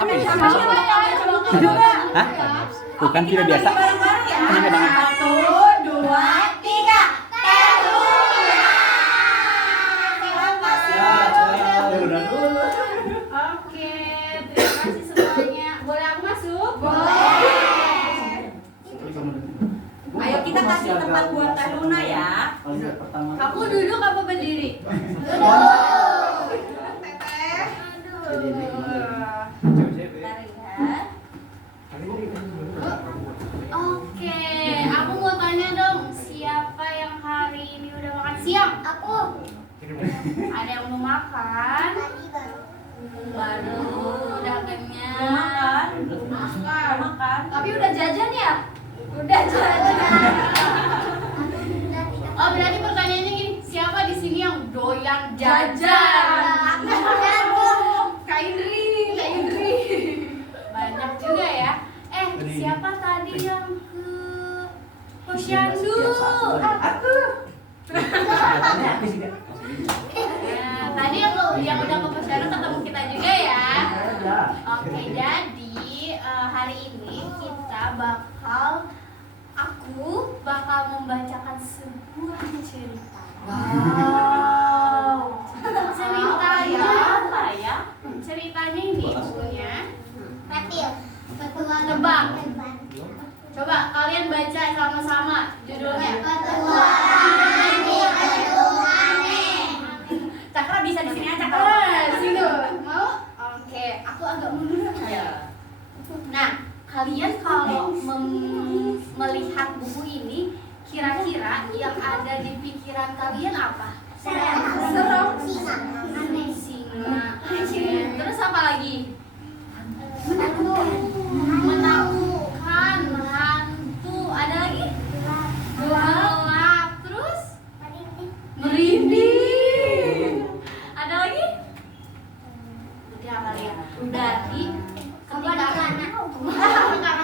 Tapi Hah? Bukan tidak biasa. bareng-bareng ya. Satu, dua, tiga. Oke, terima kasih semuanya. Boleh aku masuk? Ayo kita kasih tempat buat Teh Luna ya. Aku duduk apa berdiri? Oke, aku mau tanya dong, siapa yang hari ini udah makan siang? Aku Ada yang mau makan? tadi baru Baru udah kenyang. Makan. Makan. Tapi udah jajan ya? Udah jajan. Oh, berarti pertanyaannya gini, siapa di sini yang doyan jajan? Kak Indri. Banyak juga ya. Siapa tadi yang ke Posyandu? Aku. Nah, tadi yang udah ke Posyandu ketemu kita juga ya. Oke, jadi hari ini aku bakal membacakan sebuah cerita. Wow. Ceritanya Apa ya? Ceritanya ini punya. Patil. Tebak. Coba kalian baca sama-sama judulnya. Petualangan di gedung aneh. Cakra bisa di sini aja kalau. Sini. Mau? Oke, aku agak mundur. Ya. Nah, kalian kalau melihat buku ini, kira-kira yang ada di pikiran kalian apa? Serem. Singa. Aneh, singa. Oke. Terus apa lagi? Menakutkan, hantu. Ada lagi? Gelap. Terus? Merinding. Ada lagi? Udah kali ya. Dari karena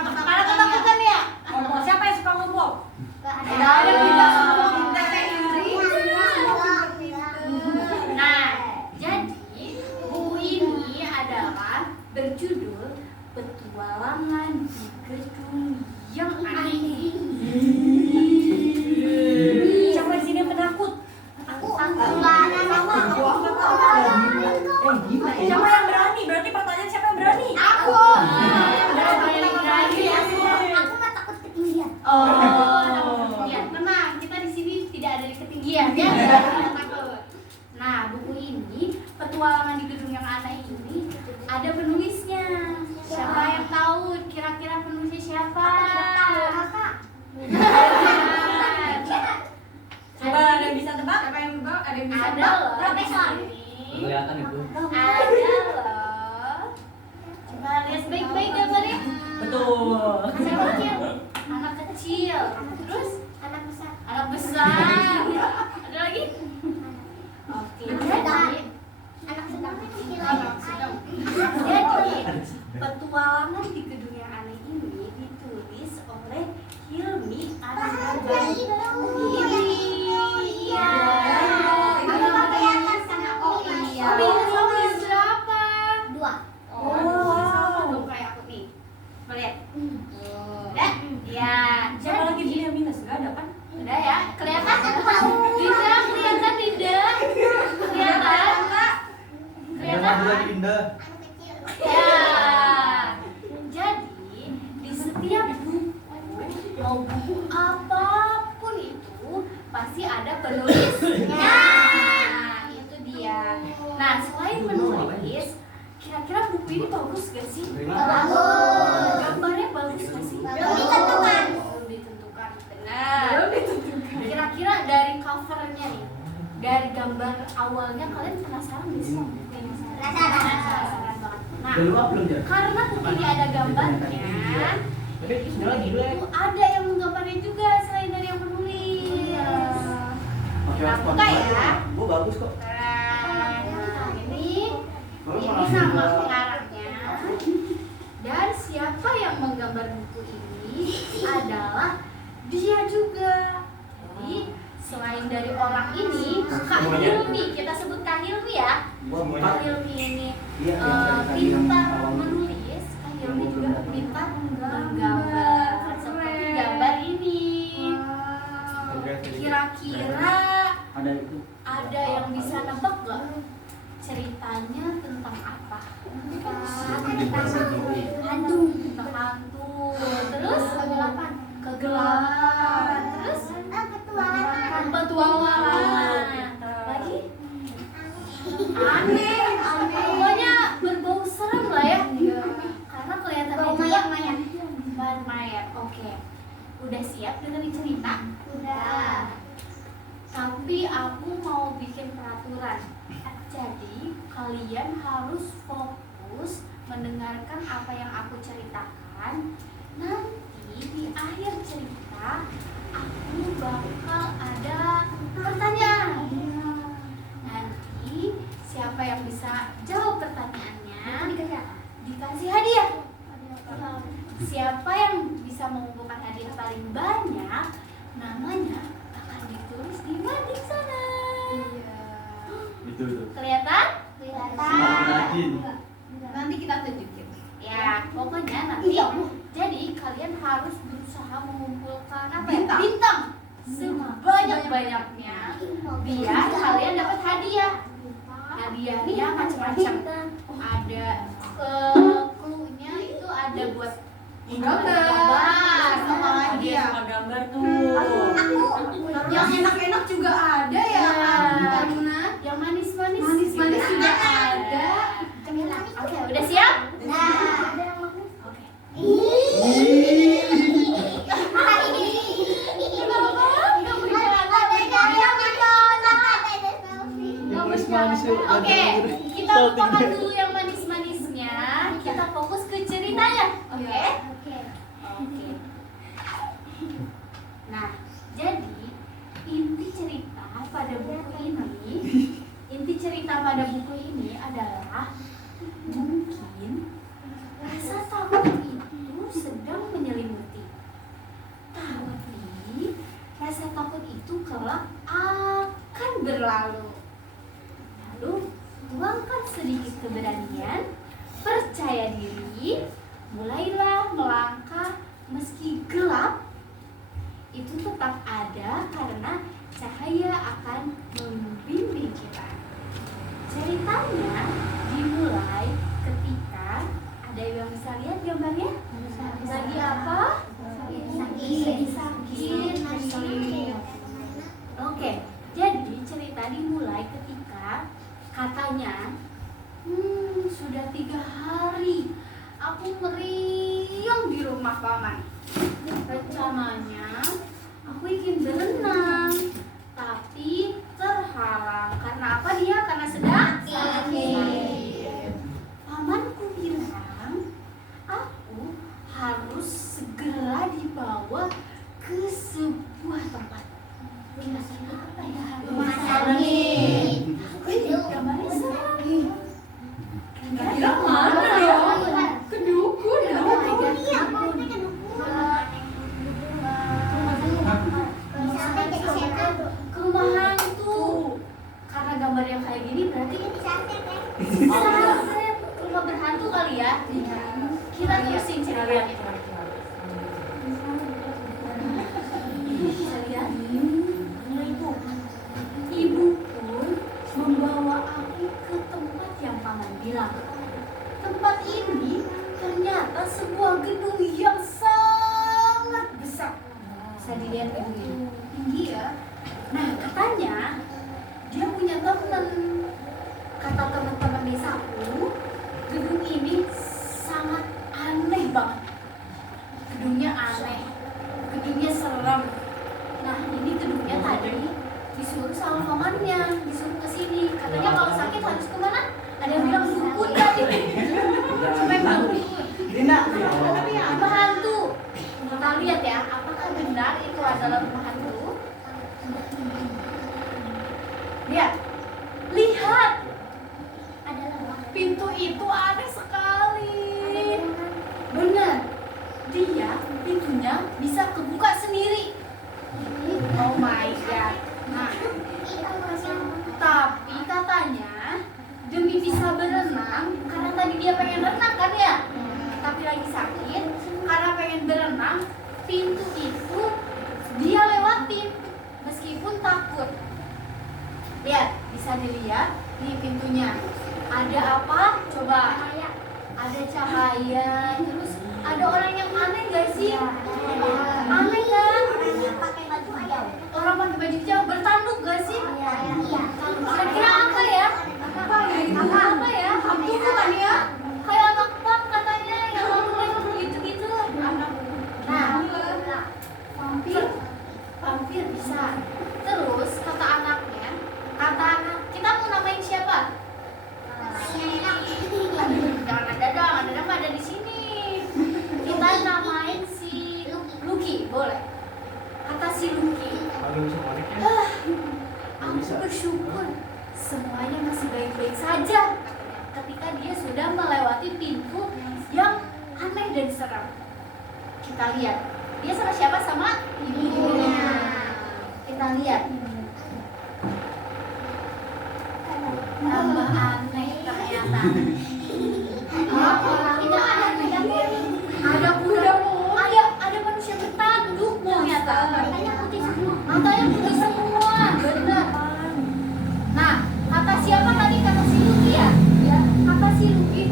ketakutan ya. Ngomong siapa yang suka ngomong? Ada yang tidak ngomong Teh Indri. Nah, jadi buku ini adalah berjudul Petualangan di Gedung yang Aneh. Siapa di sini yang penakut? Aku nggak ada nama. Siapa yang berani? Berarti pertanyaan siapa yang berani? Aku. Berapa yang berani? Aku nggak takut ketinggian. Ya, tenang, kita di sini tidak ada di ketinggian ya. Jangan takut. Nah, buku ini Petualangan di Gedung yang Aneh ini ada penulisnya. Siapa yang tahu kira-kira penulisnya siapa? Kakak. Coba ada yang bisa tebak? Siapa yang tahu? Ada yang bisa Ada tebak? loh. Profesor. Kelihatan itu. Ada loh. Coba lihat baik-baik gambarnya. Betul. Anak kecil. Anak kecil. Terus Anak besar. anak besar. Ada lagi? Oke. Jadi Anak sedang. anak sedang. Jadi Petualangan di Gedung yang Aneh ini ditulis oleh Hilmi Anugrah. Iya. Aku pakai atas sama Oh Omi. iya. Kamu berapa? 2. Oh, sama dong kayak aku nih. Melihat. Udah? Ya. Siapa lagi di sini yang minus? Gak ada kan? Udah ya. Kelihatan? Dinda, kelihatan Dinda? Kelihatan? Kelihatan? Indah. Anak kecil. Ya. Jadi di setiap buku, mau buku apapun itu pasti ada penulisnya. Nah, itu dia. Nah, selain menulis, kira-kira buku ini bagus gak sih? Bagus. Gambarnya bagus gak sih? Belum ditentukan. Belum ditentukan. Benar. Kira-kira dari covernya nih, dari gambar awalnya kalian penasaran gak sih? Penasaran. Penasaran banget. Nah, Belum ya? karena buku ini ada gambarnya, Tapi sudah lagi dulu ya. itu ada yang menggambarnya juga selain dari yang penulis. Nah, buka ya. Gua bagus kok. Nah, ini sama pengarangnya. Dan siapa yang menggambar buku ini adalah dia juga. Jadi selain dari orang ini, Kak Hilmi, kita sebut Kak Hilmi ya. Kak Hilmi ini pintar menulis. minta menggambar seperti gambar ini. Kira-kira Ada itu. ada yang bisa nebak gak ceritanya tentang apa? Hantu. Tentang hantu. Terus kegelapan. Terus petualangan. Lagi aneh. Pokoknya berbau serem lah ya. Karena kelihatannya juga mayat. Oke. Udah siap dengerin cerita? Udah. Tapi aku mau bikin peraturan. Jadi kalian harus fokus mendengarkan apa yang aku ceritakan. Nanti di akhir cerita aku bakal ada pertanyaan. Nanti siapa yang bisa jawab pertanyaannya dikasih hadiah. Siapa yang bisa mengumpulkan hadiah paling banyak, namanya akan ditulis di mading sana. Itu. Kelihatan? Rajin. Nanti kita tunjukin. Ya, pokoknya nanti. Jadi kalian harus berusaha mengumpulkan apa ya? Bintang. Bintang sebanyak-banyaknya biar kalian dapat hadiah. Hadiahnya macam-macam. Ada clue-nya itu ada buat Gambar sama hadiah. Sama gambar tuh. Yang enak-enak juga ada ya, Kak Luna. yang manis-manis. Manis-manis juga ada. Oke, udah siap? Nah. Oke. Oke, kita lupakan dulu yang manis-manisnya. Kita fokus ke ceritanya. Oke? Oke. Nah, jadi inti cerita pada buku ini adalah mungkin rasa takut itu sedang menyelimuti. Tapi rasa takut itu kelak akan berlalu. Lalu tuangkan sedikit keberanian, percaya diri, mulailah melangkah meski gelap. Itu tetap ada karena cahaya akan membimbing kita. Ceritanya dimulai ketika ada yang bisa lihat gambarnya? Lagi apa? Sakit. Oke, jadi cerita dimulai ketika katanya sudah 3 hari aku meriang di rumah paman. Rencananya aku ingin berenang, tapi terhalang. Karena apa dia? Karena sedang sakit. Pamanku bilang aku harus segera dibawa ke sebuah tempat. Kira-kira apa ya? Rumah sakit. Gambarnya serem. Kira mana ya? Ke dukun ya? Ke rumah hantu. Karena gambar yang kayak gini berarti santet. Rumah berhantu kali ya. Kita terusin ceritanya. Bisa lihat? Ibu pun membawa aku ke tempat yang paman bilang. Tempat ini ternyata sebuah gedung yang sangat besar. Bisa dilihat gedungnya tinggi ya. Nah, katanya dia punya teman. Kata teman-teman desaku, gedung ini sangat aneh banget. Gedungnya aneh, gedungnya serem. Nah, ini gedungnya tadi disuruh sama pamannya, disuruh ke sini. Katanya kalau sakit harus kemana? Ada yang bilang dukun tadi. Memang dukun. Dina. Rumah hantu. Kita lihat ya, apakah benar itu adalah rumah hantu? Lihat, lihat. Pintu itu aneh sekali. Benar, dia pintunya bisa kebuka sendiri. Oh my god. Nah, tapi katanya demi bisa berenang, karena tadi dia pengen renang kan ya, tapi lagi sakit, pintu itu dia lewatin meskipun takut. Lihat, bisa dilihat nih pintunya. Ada apa? Coba. Ada cahaya, terus ada orang yang aneh gak sih? Aneh kan? Orang pakai baju hijau bertanduk gak sih? Kira-kira apa ya? Apa ya? Hantu bukan ya? Kayak anak pang katanya yang lalu gitu-gitu. Nah, vampir bisa. Terus kata anaknya, kita mau namain siapa? Jangan ada nggak ada di sini. Kita namain si Lucky, boleh? Kata si Lucky. Aku bersyukur semuanya masih baik-baik saja. Ketika dia sudah melewati pintu yang aneh dan seram. Kita lihat, dia sama siapa? Sama ibunya. Kita lihat. Tambah aneh ternyata. Itu ada kuda, ada manusia bertanduk ternyata. Matanya putih semua, benar. Nah, kata siapa tadi? Kata si Lucky ya? Kata si Lucky,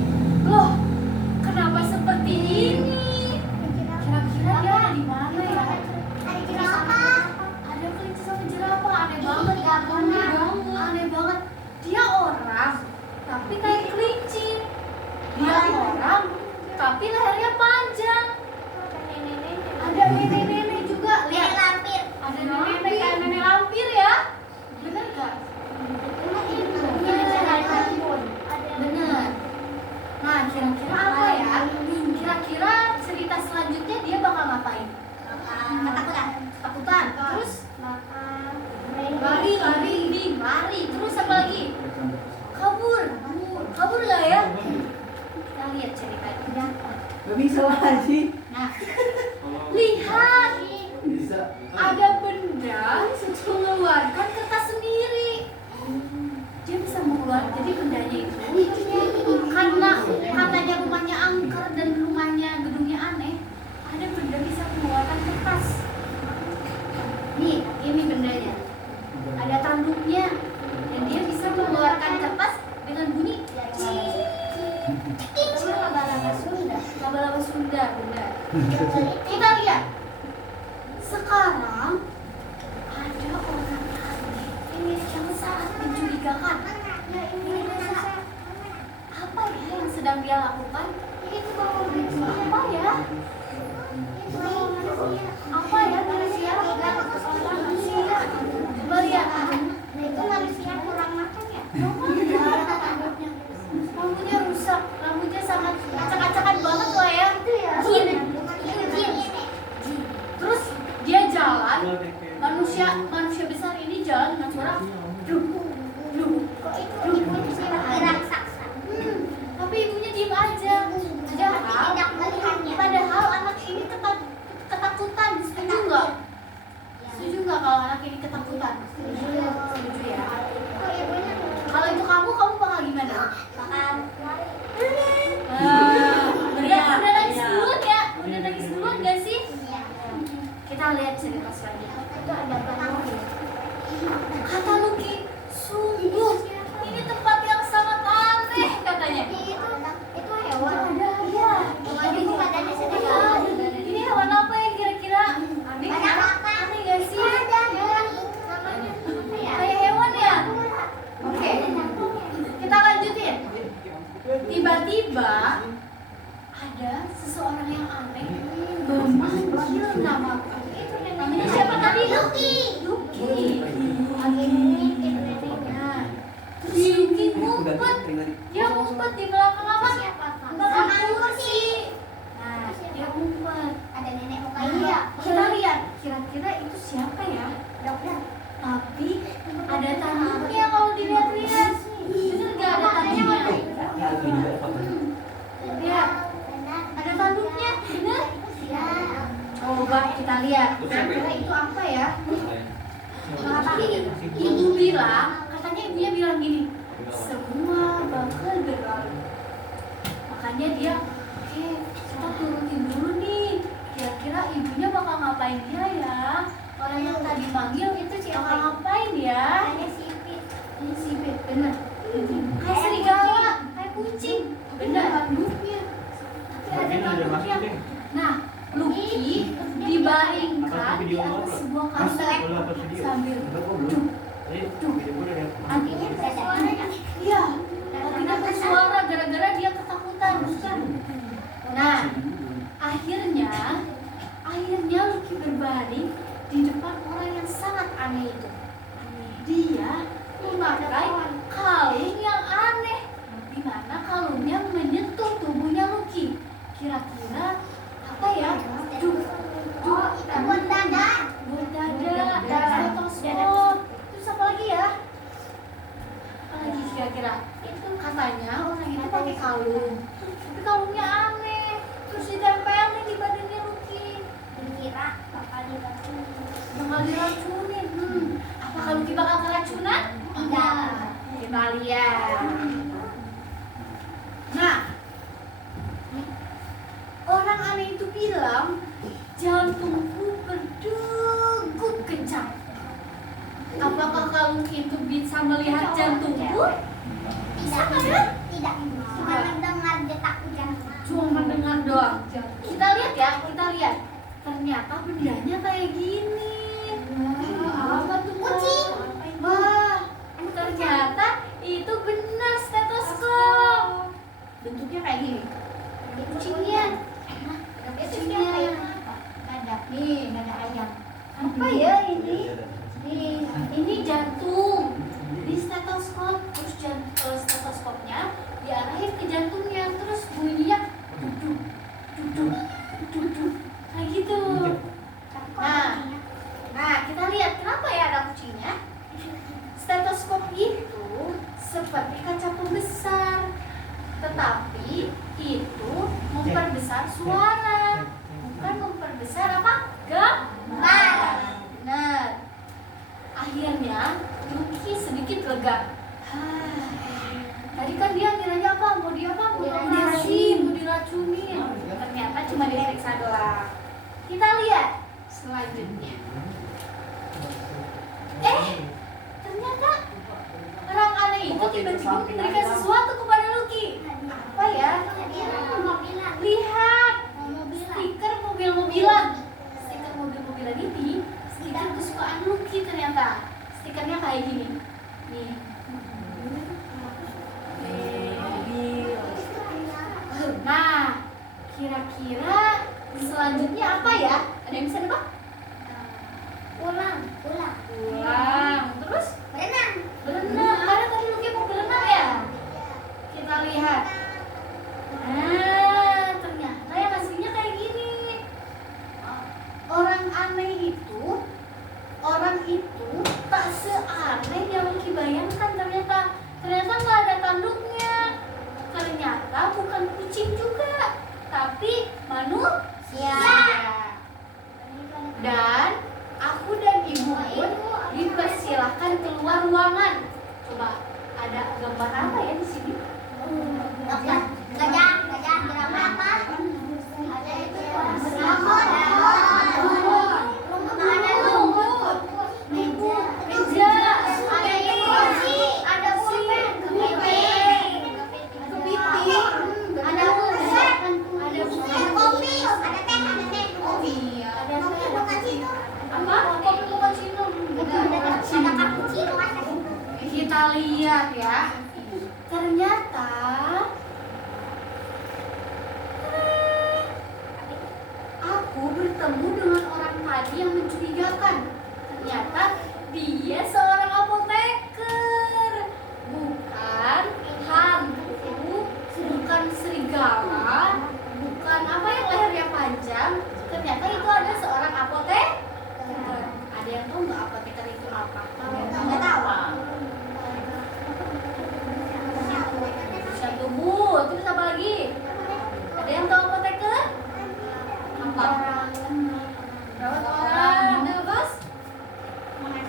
loh, kenapa seperti ini? Kira-kira dia ada di mana ya? Ada kelinci sama jerapah, aneh banget. Aneh banget. Dia orang, tapi kayak kelinci. Dia orang, tapi lehernya panjang. Ada nenek-nenek juga. Lihat, ada nenek kayak nenek lampir ya. Bener gak? Bener. Nah, kira-kira apa ya? Kira-kira cerita selanjutnya dia bakal ngapain? Ketakutan. Terus lari. Terus apa lagi? Kabur lah ya. Kita lihat ceritanya. Gak bisa lagi. Nah, lihat, Bisa. ada benda mengeluarkan kertas sendiri. Dia bisa mengeluarkan, jadi bendanya itu karena katanya rumahnya angker dan rumahnya gedungnya aneh, ada benda bisa mengeluarkan kertas. Nih, ini bendanya. Ada tanduknya dan dia bisa mengeluarkan kertas dengan bunyi laba-laba Sunda, benar. Kita lihat. Sekarang ada orang aneh yang sangat mencurigakan. Apa ya yang sedang dia lakukan? Apa ya? Apa ya kira-kira? Manusia. Coba lihat. Itu manusia kurang makan ya? Rambutnya rusak, rambutnya sangat acak-acakan banget lah ya. Terus dia jalan, manusia besar ini jalan dengan suara tapi ibunya diem aja. Padahal anak ini ketakutan. Setuju nggak? Setuju nggak kalau anak ini ketakutan? Setuju ya. Kalau itu kamu bakal gimana? Udah nangis duluan ya? Udah nangis duluan gak sih? Kita lihat cerita selanjutnya. Kata Lucky, sungguh ini tempat yang sangat aneh katanya. Itu hewan. Iya. Ini hewan apa ya kira-kira? Aneh gak sih? Kayak hewan ya? Oke. Kita lanjutin. Tiba-tiba ada seseorang yang aneh memanggil namaku. Namanya siapa tadi? Lucky. Nah, terus Lucky ngumpet. Dia ngumpet di belakang apa? Belakang kursi. Nah, dia ngumpet. Ada nenek muka Iya. Kita lihat. Kira-kira itu siapa ya? Tapi ada tanduknya kalau dilihat-lihat. Bener gak ada tanduknya? Lihat. Ada tanduknya, bener? Coba kita lihat. Kira-kira itu apa ya? Tapi ibu bilang, katanya ibunya bilang gini, semua bakal berlalu. Makanya dia, oke, kita turutin dulu nih. Kira-kira ibunya bakal ngapain dia ya? Orang yang tadi manggil itu bakal ngapain ya? Ada sipit. Ini sipit, bener. Kayak serigala, kayak kucing, bener. Tanduknya. Tapi ada tanduknya. Nah, Lucky dibaringkan di atas sebuah kasur sambil duk. Artinya bersuara. Iya, tidak bersuara gara-gara dia ketakutan. Nah, akhirnya Lucky berbaring di depan orang yang sangat aneh itu. Dia memakai kalung yang aneh, di mana kalungnya menyentuh tubuhnya Lucky. Kira-kira apa ya? Oh, itu buat dada. Buat dada, stetoskop. Terus apa lagi ya? Apa lagi kira-kira? Itu katanya orang itu pakai kalung, tapi kalungnya aneh. Terus ditempelin di badannya Lucky. Dikira bakal diracunin. Bakal diracunin. Apakah Lucky bakal keracunan? Enggak. Kita lihat. Nah, orang aneh itu bilang jantungku berdegup kencang. Apakah kalung itu bisa melihat jantungku? Bisa nggak ya? Tidak. Cuma mendengar detak jantung. Cuma mendengar doang. Kita lihat ya, kita lihat. Ternyata bendanya kayak gini. Apa tuh? Kucing. Wah, ternyata itu benar stetoskop. Bentuknya kayak gini. Kucingnya. Nah, ada kucingnya. Nih, ada ayam. Apa ya ini? Nih, ini jantung. Di stetoskop, terus stetoskopnya diarahin ke jantungnya, terus bunyinya duduk, duduk, duduk, kayak gitu. Nah, kita lihat kenapa ya ada kucingnya? Stetoskop itu seperti kaca pembesar, tetapi itu memperbesar suara, bukan memperbesar apa? Gambar. Benar. Akhirnya Lucky sedikit lega. Tadi kan dia kiranya apa? Mau diracunin. Ternyata cuma diperiksa doang. Kita lihat selanjutnya. Ternyata orang aneh itu tiba-tiba memberikan sesuatu kepada Lucky. Apa ya? Lihat stiker mobil-mobilan. Stiker mobil-mobilan ini stiker kesukaan Lucky ternyata. Stikernya kayak gini. Nih. Nah, kira-kira selanjutnya apa ya? Ada yang bisa nebak? Ulang. Terus Berenang. berenang. Karena tadi Lucky mau berenang ya. Kita lihat. Nah, ternyata yang aslinya kayak gini. Orang itu tak seaneh yang Lucky bayangkan ternyata. Ternyata nggak ada tanduknya. Ternyata bukan kucing juga, tapi manusia. Dan aku dan ibu pun dipersilahkan keluar ruangan. Coba ada gambar apa ya di sini? Gajah drama apa? Ada itu. Ada lumut. Meja, Ada kursi. Ada pulpen. kepiting, ada buset, ada buset, Kopi. Ada teh. Kopi. ada Kopi bukan situ. apa? Kopi bukan sinu. Ada cappuccino kan? Kita lihat ya. Ternyata aku bertemu dengan orang tadi yang mencurigakan. Ternyata dia seorang apoteker, bukan hantu, bukan serigala, bukan apa yang lehernya panjang. Ternyata itu ada seorang apoteker. Ada yang tahu nggak apoteker itu apa? Nggak tahu. Urusan tubuh. Terus apa lagi? Ada yang tahu apoteker? Apa? Rawat orang. Terus?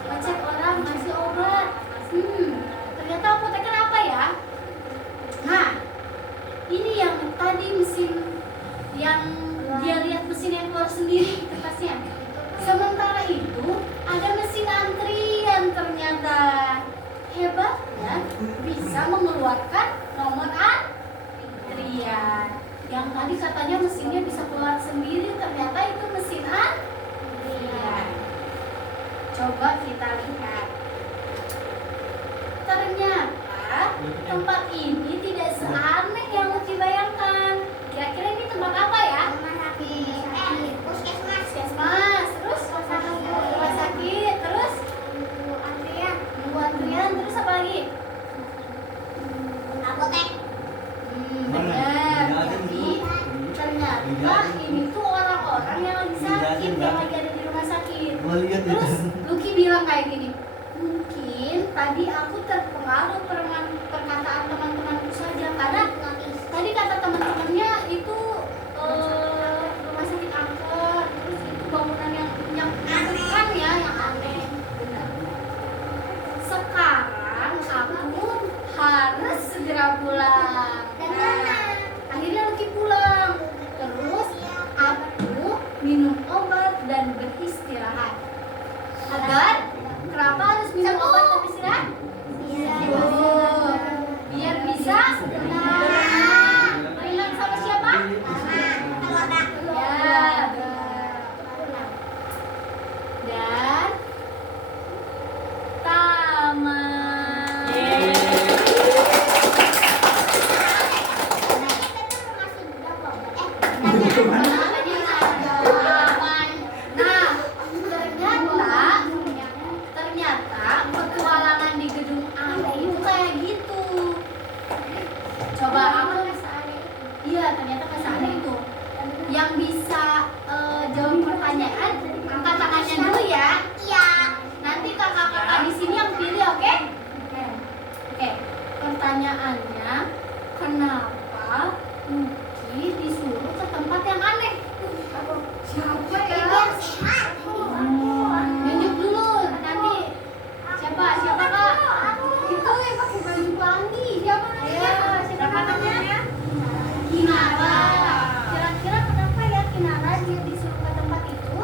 Ngecek orang, ngasih obat. Ternyata apoteker apa ya? Nah, ini yang tadi mesin yang dia lihat mesin yang keluar sendiri kertasnya. Sementara itu ada mesin antrian ternyata. Hebatnya bisa mengeluarkan nomor antrian. Yang tadi katanya mesinnya bisa keluar sendiri, ternyata itu mesin antrian. Coba kita lihat. Ternyata tempat ini tidak seaneh yang Lucky bayangkan. Kira-kira ini tempat apa ya? Puskesmas. Puskesmas, terus rumah sakit, terus Antrian. nunggu antrian, terus apa lagi? Apotek. Benar. Jadi ternyata ini tuh orang-orang yang lagi sakit, yang lagi ada di rumah sakit. Terus Lucky bilang kayak gini, mungkin tadi aku terpengaruh perkataan teman-temanku saja, karena tadi kata teman-temannya itu rumah sakit angker, terus itu bangunan yang kan ya, yang aneh. Benar. Sekarang aku harus segera pulang. Nah, akhirnya Lucky pulang. Terus aku minum obat dan beristirahat. Agar kenapa harus minum obat dan beristirahat? Biar bisa berenang sama siapa? Ya, benar. Dan tamat. Nah, ternyata petualangan di gedung aneh itu kayak gitu. Coba aku, iya ternyata nggak seaneh itu. Yang bisa jawab pertanyaan, angkat tangannya dulu ya. Iya. Nanti kakak-kakak di sini yang pilih, oke? Oke. Pertanyaannya, kenapa Lucky disuruh ke tempat yang aneh? Siapa Itu ya? yang sehat. Tunjuk dulu nanti. Siapa? Siapa kak? Itu yang pakai baju pelangi. Siapa namanya? Siapa namanya? Kinara. Kira-kira kenapa ya Kinara dia disuruh ke tempat itu?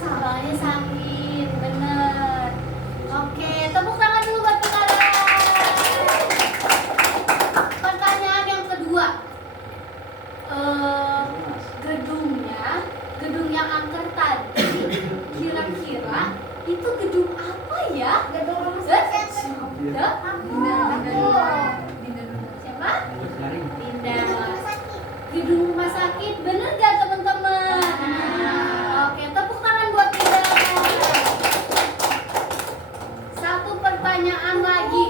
Soalnya sakit, bener. Oke, tepuk tangan dulu buat Kinara. Pertanyaan yang kedua. Gedung yang angker tadi, kira-kira itu gedung apa ya? Gedung rumah sakit. Siapa? Dinda. Rumah sakit. Gedung rumah sakit, bener gak teman-teman? Oke, tepuk tangan buat Dinda. Satu pertanyaan lagi.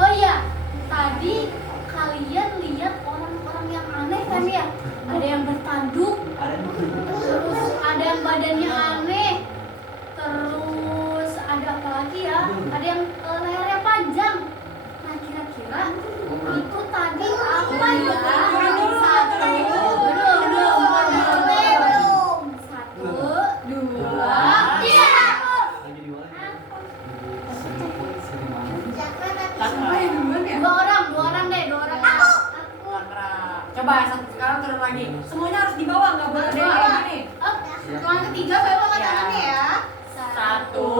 Oh iya, tadi kalian lihat orang-orang yang aneh kan ya? Ada yang bertanduk, terus ada yang badannya aneh, terus ada apa lagi ya? Ada yang lehernya panjang. Nah kira-kira itu tadi apa ya? Satu, dua, tiga. Siapa yang duluan ya? Dua orang deh, dua orang. Coba sekarang turun lagi. Semuanya harus di bawah, nggak boleh ada yang Bawah. kayak gini. Yang ketiga baru angkat tangannya ya. Satu,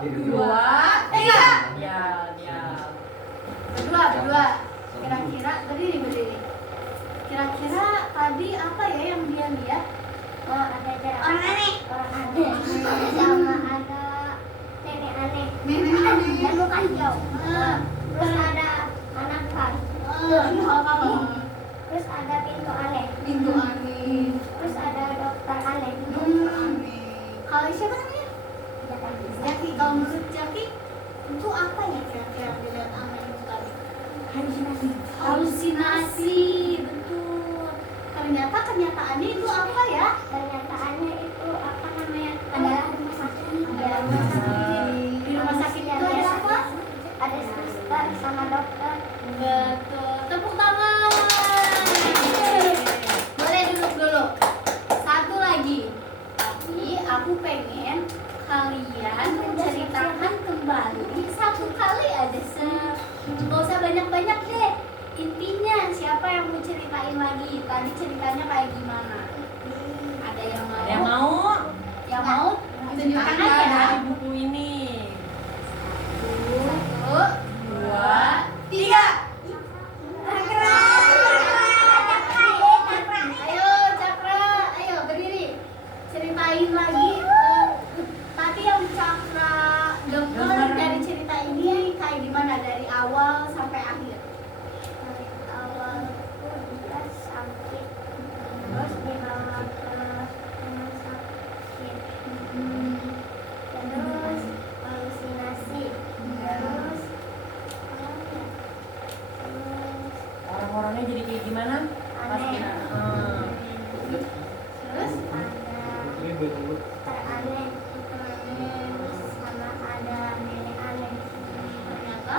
Dua, tiga. Ya, ya. Berdua. Kira-kira berdiri. Kira-kira tadi apa ya yang dia lihat? Orang aneh. Sama ada Nenek aneh. Nenek aneh. Dan bukan jauh. Terus ada anak kan. Terus ada pintu aneh. Pintu aneh. Terus ada dokter aneh. Dokter aneh. Kalau siapa namanya? Jaki. Kalau menurut Jaki itu apa ya kira-kira yang dilihat aneh itu tadi? Halusinasi, betul. Ternyata kenyataannya itu apa ya? Kenyataannya itu apa namanya? Ada rumah sakit. Ada rumah sakit. Di rumah sakit itu ada apa? Ada suster sama dokter. Betul. Tepuk tangan. Boleh duduk dulu. Satu lagi. Tapi aku pengen kalian menceritakan kembali satu kali aja. Nggak usah banyak banyak-banyak deh. Intinya siapa yang mau ceritain lagi? Tadi ceritanya kayak gimana? Ada yang mau? Ada yang mau? Yang mau? Tunjukkan Ada aja. dari buku ini. 1, 2, 3. ayo Cakra, ayo berdiri. Ceritain lagi. Tadi yang Cakra dengar dari cerita ini kayak gimana dari awal sampai akhir? Dari awal aku dia sakit, terus dibawa ke rumah sakit, terus halusinasi, terus apa ya? Terus Orang-orangnya jadi kayak gimana? Pasti. aneh, Terus teraneh, terus sama ada nenek aneh. ternyata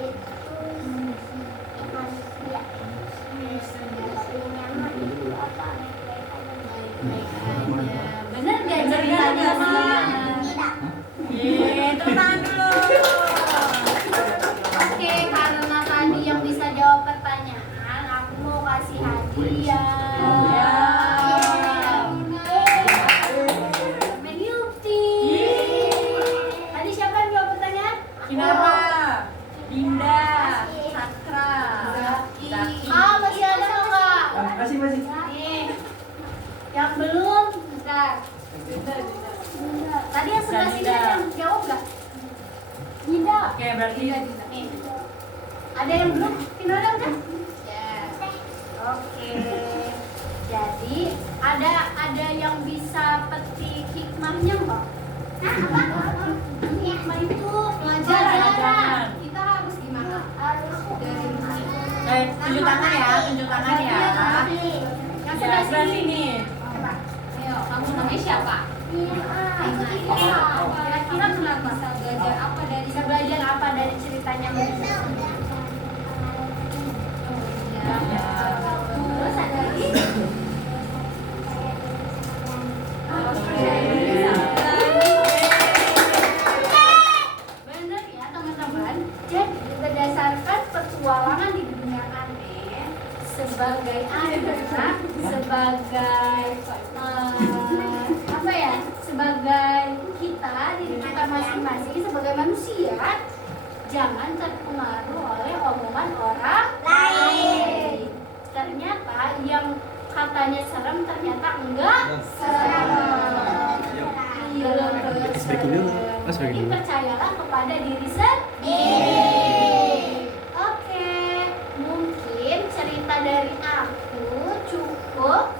Itu manusia. Aslinya mah itu apa? baik aja. Bener gak Bener ceritanya gak, sih? Tidak. Yeay, tepuk tangan dulu. Oke, karena tadi yang bisa jawab pertanyaan, aku mau kasih hadiah. Menyuti. Tadi siapa yang jawab pertanyaan? Kinara, Dinda, Sakra, Zaki. Ah, masih ada nggak? Masih. Nih, yang belum, bentar. Tadi yang sebelah sini ada yang jawab nggak? Tidak. Oke, berarti Nih. Ada yang belum? Kinara udah? Ya. Oke. Jadi ada yang bisa petik hikmahnya nggak? Hikmah itu pelajaran. Kita harus gimana? Harus tunjuk tangan ya, tunjuk tangan ya. Yang Ya, sebelah sebelah sini. sini. Ayo, kamu namanya siapa? Kira-kira kenapa? Bisa belajar apa dari ceritanya? Terus ada lagi? Bener ya teman-teman. Jadi berdasarkan petualangan di dunia aneh sebagai anak, sebagai apa ya? Sebagai kita diri kita masing-masing sebagai manusia, jangan terpengaruh oleh omongan orang lain. Ternyata yang katanya serem ternyata enggak serem. Jadi percayalah kepada diri sendiri. Oke, mungkin cerita dari aku cukup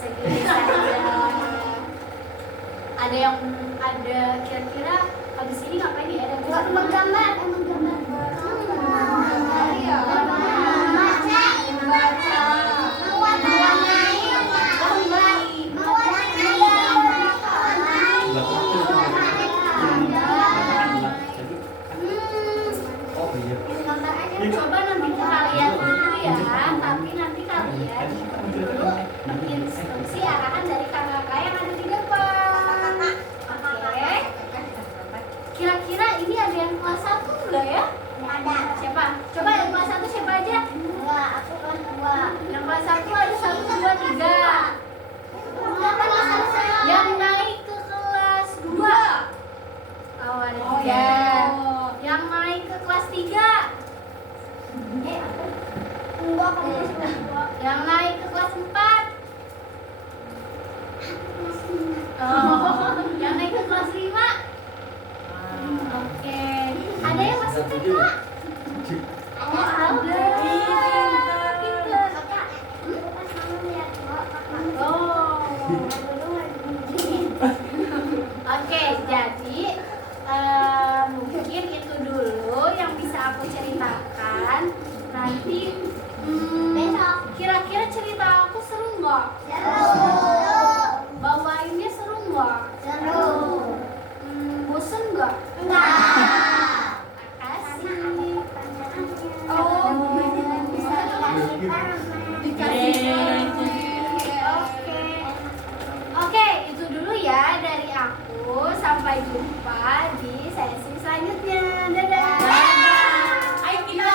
segini saja. Ada kira-kira habis ini ngapain ya? Ada menggambar. Coba nanti kalian dulu ya, tapi nanti kalian dulu instruksi arahan dari kakak yang ada di depan. Oke. Kira-kira ini ada yang kelas 1 enggak ya? ada. Siapa? Coba yang kelas 1 siapa aja? Dua, aku kelas 2. Yang kelas 1 ada 1, 2, 3. Yang naik ke kelas 2. Oh, ada 3. Yang naik ke kelas 3. Enggak, kamu Yang naik ke kelas 4. Oh, yang naik ke kelas 5. Oke. Ada yang masih TK? Oh, ada. Pintar. Oh. Oke, jadi mungkin itu dulu yang bisa aku ceritakan. Nanti besok kira-kira cerita aku seru nggak? Bawainnya seru nggak? Bosen nggak? Makasih. Oke, itu dulu ya dari aku. Sampai jumpa di sesi selanjutnya. Dadah. Ayo kita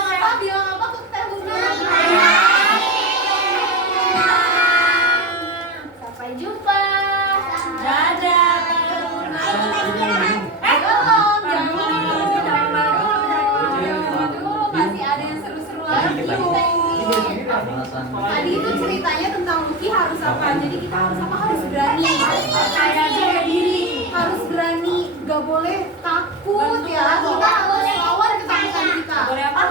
Tadi itu ceritanya tentang Lucky harus apa? Jadi kita harus apa? Harus berani. Percaya diri. Harus berani, gak boleh takut ya. Kita harus lawan ketakutan kita. Gak boleh apa?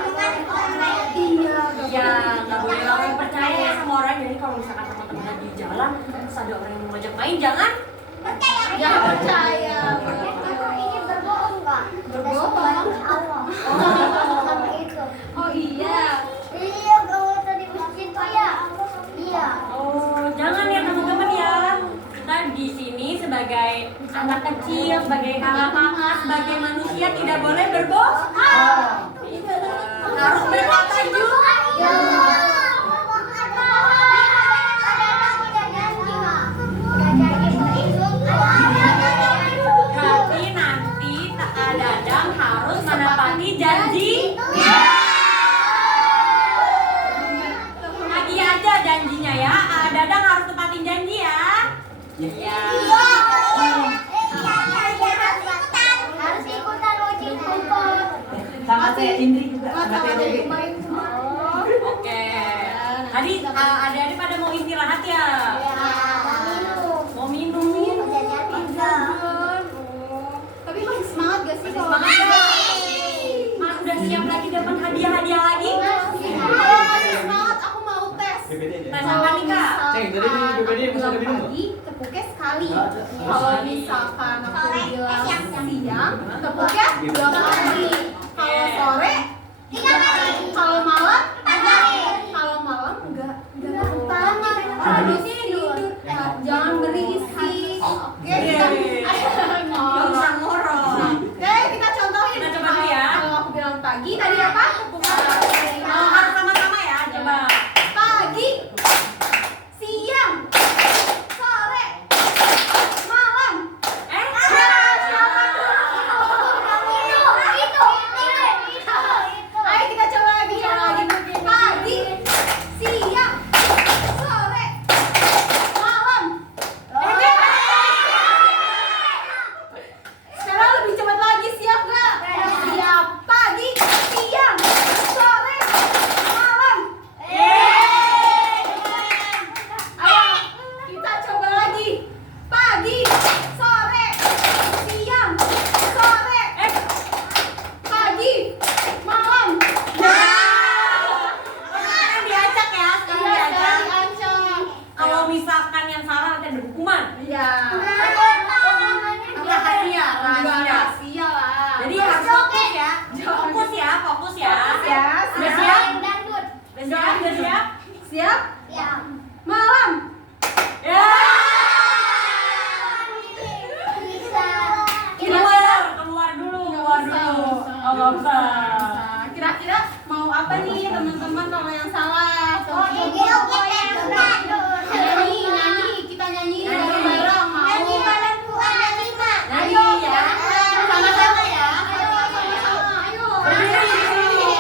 Iya, Ya, nggak boleh langsung percaya ya sama orang. Jadi kalau misalkan sama temen lagi di jalan, terus ada orang yang mau ngajak main, jangan jangan percaya. Ini berbohong nggak? Berbohong? Allah. Sama itu. Oh iya. Iya, kalau tadi masjid tuh ya. Iya. Oh, jangan ya teman-teman ya. Kita di sini sebagai anak kecil, sebagai kakak-kakak, sebagai manusia tidak boleh berbohong. Harus berkata jujur. Berarti nanti Dadang harus menepati janji. Lagi aja janjinya ya. Dadang harus tepatin janji ya. Ya. Harus ikutan wajib kumpul. Sama Teh Indri juga, sama Teh Dewi. Oke. Tadi adik-adik pada mau istirahat ya? Mau minum. Tapi masih semangat gak sih kalau Mas udah siap lagi dapat hadiah-hadiah lagi? masih semangat, aku mau tes. Tes apa nih Kak? Ceng, tadi di BPD masih ada minum nggak? Pagi tepuknya sekali. Nggak ada. Kalau misalkan aku bilang siang, tepuknya 2 kali. Kalau sore 3 kali. Kalau malam kalau malam enggak tepuk harus tidur. Jangan berisik. Oke, kita Gak usah ngorok. Oke, kita contohin. Kita coba dulu ya. Kalau aku bilang pagi, tadi apa? Harus sama-sama ya, coba. Pagi, siang, sore, malam. Ayo kita coba lagi. Pagi, siang, sore, malam. Sekarang lebih cepat lagi, siap gak? Siap. Pagi, siang, sore, malam. Ayo, kita coba lagi. Pagi, sore, siang, sore, pagi, malam. Sekarang diacak ya, sekarang Iya, diacak. diancam. Kalau misalkan yang salah nanti ada hukuman. Iya. Rahasia, rahasia. Rahasia lah. Jadi harus fokus ya. Fokus ya, fokus ya. Ya, Udah siap. siap? Udah siap? Udah siap? Siap? Malam. Ya. Keluar dulu. Oh, nggak usah. Kira-kira mau apa nih teman-teman kalau yang salah? Nyanyi, kita nyanyi bareng-bareng. Mau? Ayo ya. Sama-sama ya. Sama-sama. Ayo. Berdiri di sini.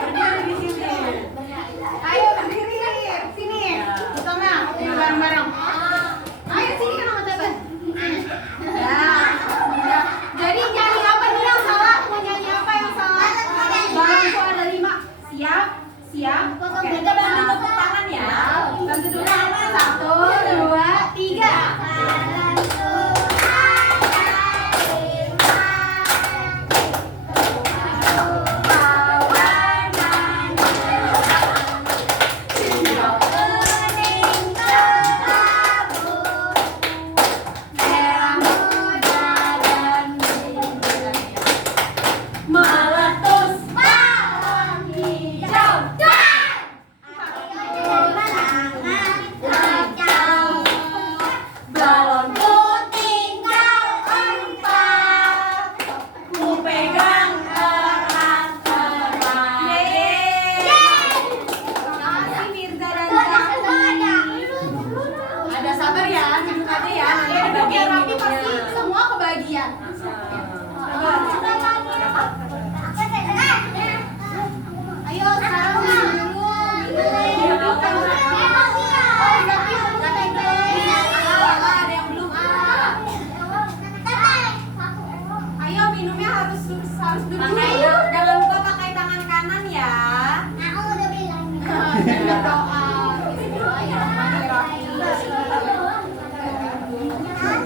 Berdiri di sini. Ayo berdiri sini. Sama, bareng-bareng. Ayo sini kan sama Tebe. Ya. Jadi nyanyi apa nih yang salah? Mau nyanyi apa yang salah? Bangku ada 5. Siap? Siap? Oke. Kita bantu tepuk tangan ya. Bantu dulu. 1, 2, 3. Meletus. Hijau. berdoa. Bismillahirrahmanirrahim.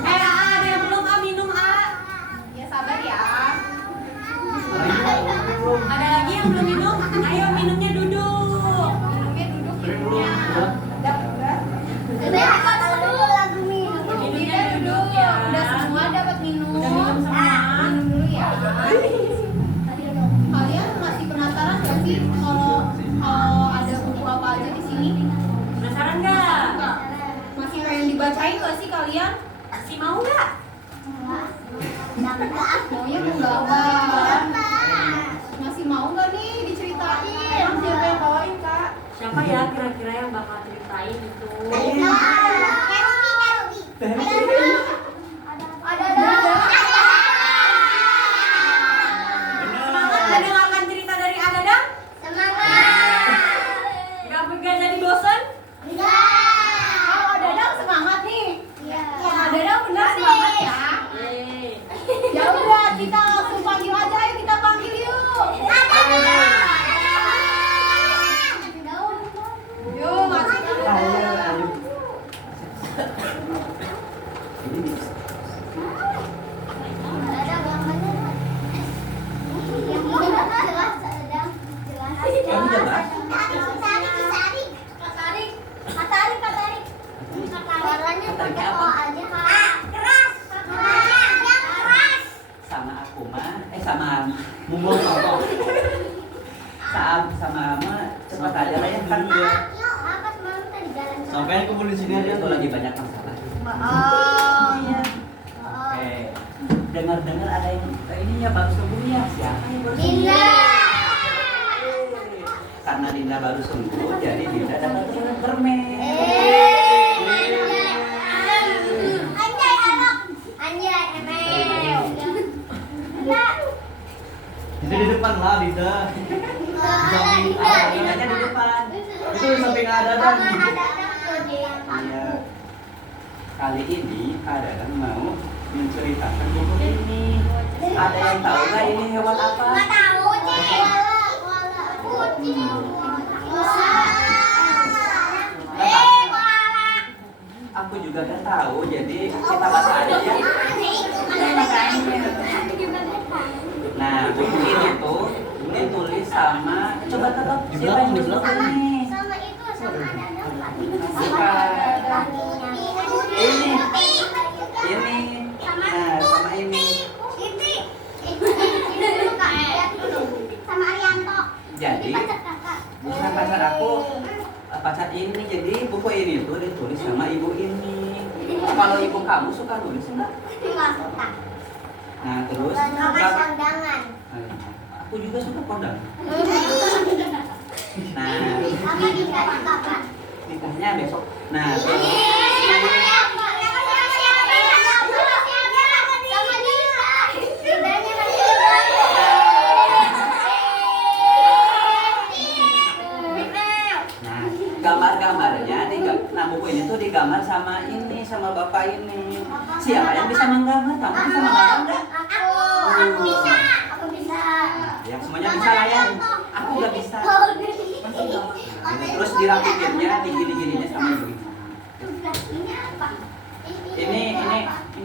Ada yang belum minum Ya sabar ya. Ada lagi yang belum minum? Ayo minumnya duduk. Minumnya duduk minumnya. Minumnya duduk ya. Udah semua dapat minum. Udah minum semua. Minum dulu ya. Kalian masih penasaran nggak sih kalau ada buku apa aja di sini? Penasaran nggak? Nggak. Masih pengen dibacain nggak sih kalian? Si mau nggak? Maunya menggambar. Masih mau nggak nih diceritain? Siapa yang bawain kak? Siapa ya kira-kira yang bakal ceritain itu? Semangat mendengarkan cerita dari Adadang? Gak jadi bosan? Kalau Dadang semangat nih. Kalau Dadang benar semangat ya. Yeay. Ya udah kita langsung panggil aja, ayo kita panggil yuk. Yuk masuk ke dalam. Kamu jelas? Sama aku mah, sama Mumu sama ama cepat aja lah ya kan dia. Sampai aku di sini aja tuh lagi banyak masalah. Iya. Oke. Dengar-dengar ada yang ini ya baru sembuh ya. Siapa yang baru sembuh? Karena Dinda baru sembuh, jadi Dinda dapat permen. Itu di depan lah, Dinda. Di samping ada, di depan. Itu di samping ada dan. Iya. Kali ini ada yang mau menceritakan buku ini. Ada yang tahu nggak ini hewan apa? Aku juga nggak tahu, jadi kita baca aja ya. Nah, buku ini tuh ditulis sama, coba tebak siapa yang nulis ini? Ini, nah sama ini. Jadi bukan pacar aku, pacar ini. Jadi buku ini tuh ditulis sama ibu ini. Kalau ibu kamu suka nulis enggak? Nah terus aku juga suka kodam. Nah nikahnya besok. Nah gambar-gambarnya nah buku ini tuh digambar sama ini, sama bapak ini. Siapa yang bisa menggambar? Kamu bisa menggambar enggak? Aku bisa. Yang semuanya bisa lah ya. Aku nggak bisa. Terus dirapiinnya, digini-gininya sama ibu. Ini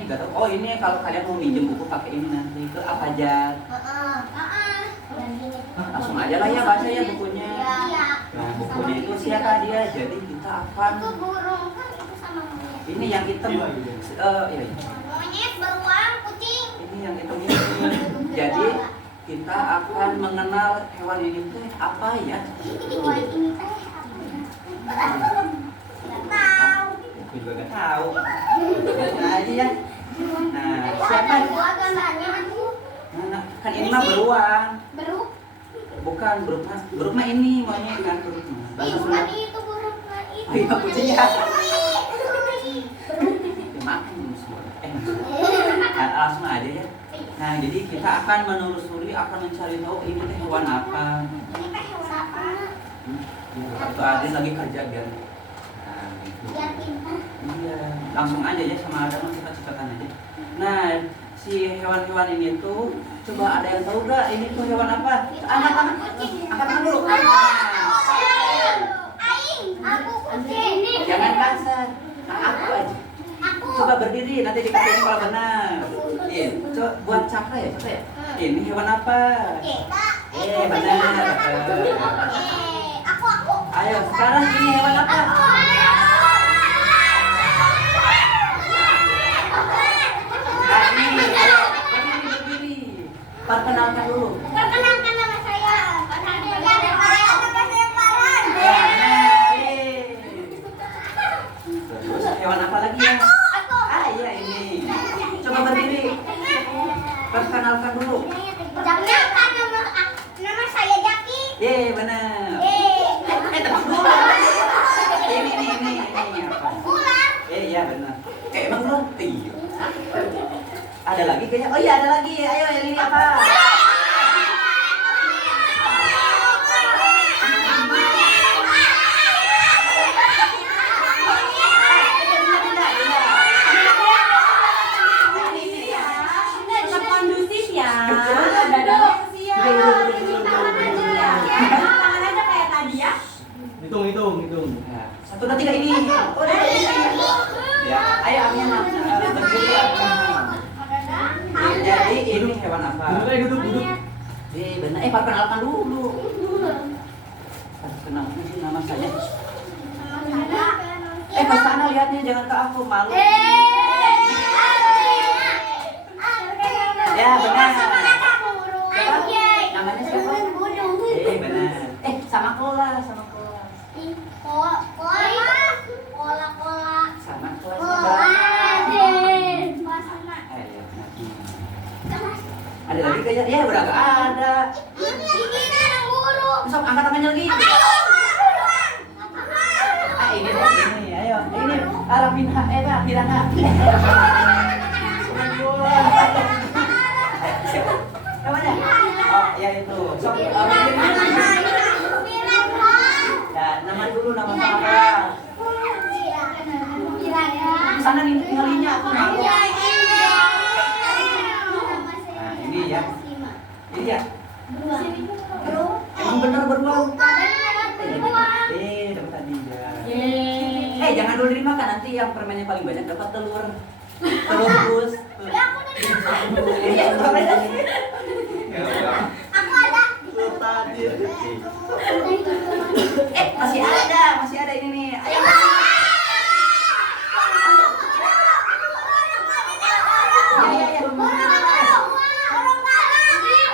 nggak tahu. Oh ini kalau kalian mau minjem buku pakai ini nanti ke apa aja? Langsung aja lah ya baca ya bukunya. Nah bukunya itu siapa dia? Jadi kita akan. Ini yang hitam. Iya. Monyet, beruang, kucing. Ini yang hitam ini. Jadi kita akan mengenal hewan ini tuh apa ya? Hewan ini teh apa? Tahu. Aku juga nggak tahu. Baca aja ya. Nah siapa? Nah, kan ini mah beruang. Beruk. Bukan beruk mah ini monyet kan beruk. Bukan itu burung itu. Oh iya kucing ya. Makan semua. Nah, langsung aja ya. Nah jadi kita akan menelusuri, akan mencari tahu ini teh hewan apa. Ini teh hewan apa? Itu Adin lagi kerja biar. Nah, gitu. Biar pintar. Iya, langsung aja ya sama Adam kita ceritakan aja. Nah, si hewan-hewan ini tuh coba ada yang tahu gak ini tuh hewan apa? Angkat tangan dulu. Ayo. Coba berdiri, nanti dikasih ini kalau benar. Coba buat capra ya, capra ya. Ini hewan apa? Benar. Aku. Ayo, sekarang ini hewan apa? Nah, ini, ayo, berdiri. Perkenalkan dulu. Perkenalkan nama saya. Ya, terus hewan apa lagi ya? Iya ini. Coba berdiri. Perkenalkan dulu. Perkenalkan nama saya Jaki. Benar. Tepuk dulu. Ini apa? Ular. Iya benar. Emang ular? Iya. Ada lagi kayaknya. Oh iya ada lagi. Ayo yang ini apa? Tetap kondusif ya. Dadanya kesian. Tangan aja kayak tadi ya. Hitung. Ya. 1, 2, 3 ini. Udah ini. Ya, ayo Aminah. Berdiri Aminah. Jadi ini hewan apa? Duduk. Benar. Perkenalkan dulu. Perkenalkan nama saya. Ke sana lihatnya jangan ke aku malu. Ya benar. Namanya siapa? Benar. Sama Kola. Sama kelas ada lagi kayaknya ya udah gak ada. Sok angkat tangannya lagi. Ini ayo ini Arafina Pirana. Namanya? Oh ya itu. Sok ya nama dulu nama apa? Sana nih tinggalinnya aku malu. Nah ini ya. Ini ya. Emang bener beruang. Dapat tadi ya. Jangan dulu dimakan nanti yang permennya paling banyak dapat telur. Telur rebus. Aku ada. Masih ada ini nih. Ayo.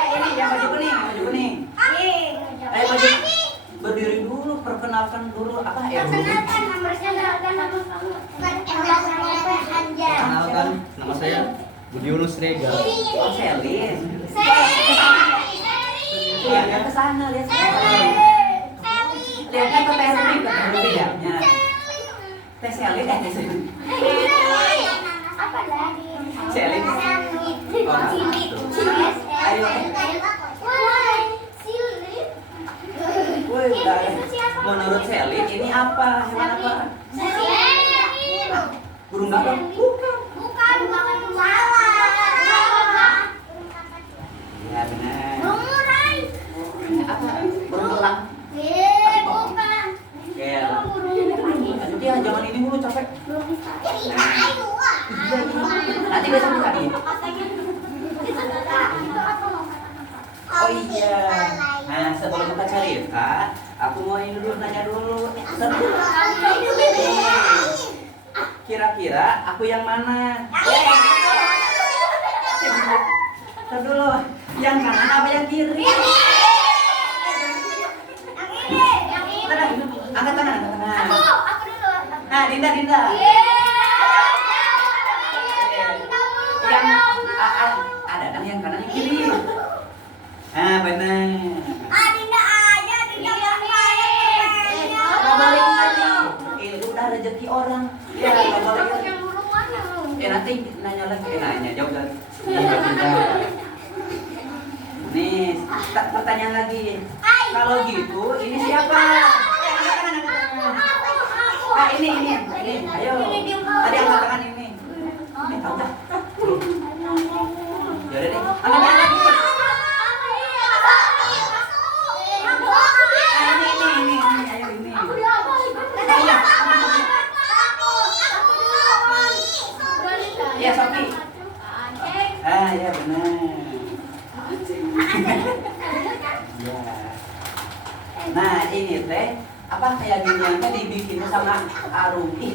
Ini yang baju kuning. Ayo berdiri dulu, perkenalkan dulu apa ya? Perkenalkan nama kamu. Kenalkan, nama saya Budi Yunus Regal. Oh, Selis. Lihat ke sana, lihat ke sana. Lihatnya ke Teh Rumi ya. Teh Selis, Teh Selis. Apa lagi? Selis. Ayo. Woi, menurut Selis ini apa? Hewan apa? Burung gagak? Bukan salah. Iya benar. Burung murai. Apa? Burung elang. Bukan. Ya. Aduh dia jangan ini mulu capek. Nanti besok buka nih. Oh iya. Nah sebelum buka cerita, aku mau ini dulu nanya dulu. Kira-kira aku yang mana? Ntar dulu, yang kanan apa yang kiri? Angkat tangan. Aku dulu. Nah, Dinda. Yang ada kan yang kanan yang kiri. Nah, benar. Dinda aja, Dinda Nggak balik lagi. Udah rezeki orang. Ya, nggak balik lagi. yang burung mana lu? Nanti nanya lagi. Nanya jauh lagi. Nih, pertanyaan lagi. Kalau gitu, ini siapa? Ini. Ayo. Tadi angkat tangan ini. Tahu nggak? Yaudah deh. Angkat tangan lagi. Ini. Ayo ini. Nah ini teh apa kayak ginian teh dibikin sama Arubi.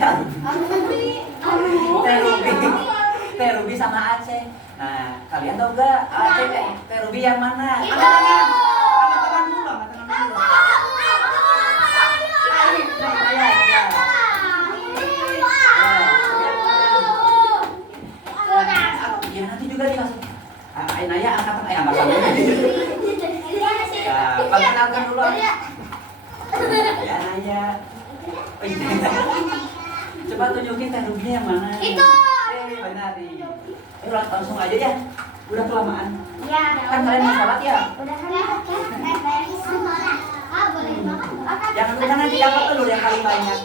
Teh Ruby sama Aceh. Nah kalian tahu gak Aceh Teh Ruby yang mana? Angkat tangan. Angkat tangan dulu, angkat tangan dulu. Ya nanti juga dikasih. Naya angkat tangan, angkat tangan. Ya, perkenalkan dulu. Ya Naya. Coba tunjukin Teh Ruby yang mana? Itu. Benar nih. Ayo langsung aja ya. Udah kelamaan. Ya. Kan kalian mau sholat ya? Udah boleh banget. Jangan nanti dapat telur yang paling banyak.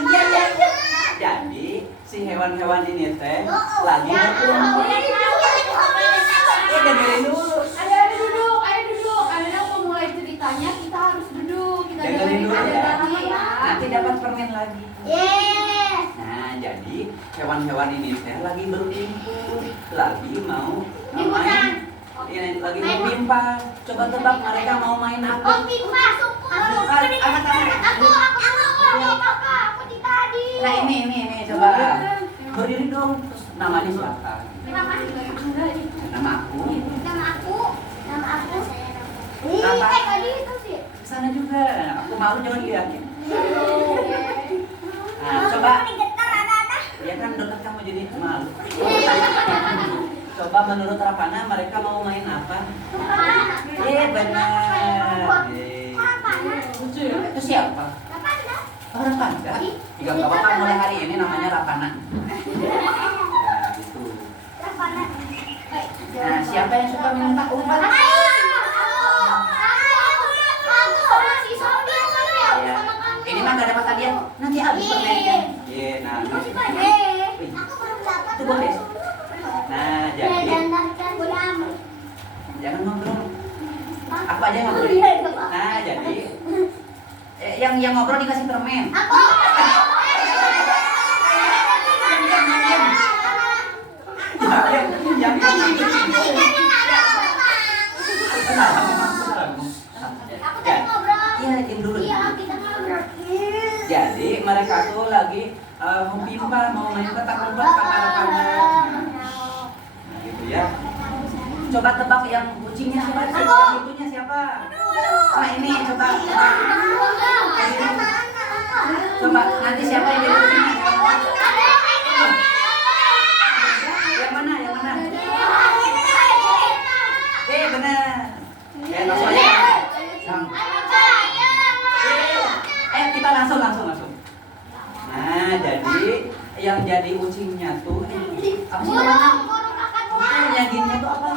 Iya. Jadi si hewan-hewan ini teh lagi berkumpul. Dengerin dulu. Ayo duduk. Ayo mau mulai ceritanya kita harus duduk. Kita Dengerin dulu ya. ya. Nanti dapat permen lagi. Yes. Nah, jadi hewan-hewan ini teh lagi berkumpul, lagi mau Liputan. ini lagi mau pimpa. Coba tebak mereka mau main apa? Oh, pipa. Angkat tangan. Aku di tadi. Nah ini coba berdiri dong. Terus namanya siapa? Nama aku. Nama aku. Apa? Tadi itu sih. Sana juga. Aku malu jangan dilihatin. Nah, coba. Ya kan dekat kamu jadi malu. Coba menurut Rapana mereka mau main apa? Benar. Itu siapa? Orang Panda. Jika bapak mulai hari ini namanya Rapana. Ya, itu. Nah, siapa yang suka umpat-umpat? Ya. Ini mah gak dapat hadiah. Nanti habis permennya. Iya, nah. Itu boleh. Nah, jadi jangan ngobrol. Apa aja yang ngobrol. Nah, jadi yang ngobrol dikasih permen. Iya, diam dulu. Jadi mereka tuh lagi mau pimpa, mau main petak umpet kata Rapana. Nah, gitu ya. Coba tebak yang kucingnya siapa? Yang itunya siapa? Nah ini coba. Coba nanti siapa yang jadi kucingnya? Yang mana? Benar. Langsung aja. Kita langsung. Nah, jadi yang jadi kucingnya tuh apa sih namanya? Yang gininya tuh apa?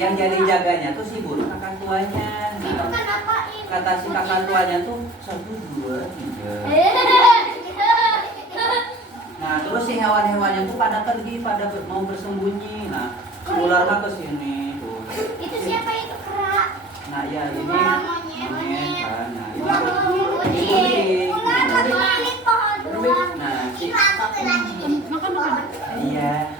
Yang jadi jaganya tuh si burung kakak tuanya. Nah, kata si kakak tuanya tuh 1, 2, 3. Nah, terus si hewan-hewannya tuh pada pergi, pada mau bersembunyi. Nah, si ular mah ke sini tuh. Itu siapa itu kera? Nah, ya ini monyet kan. Nah, ini kulit. Nah, si iya.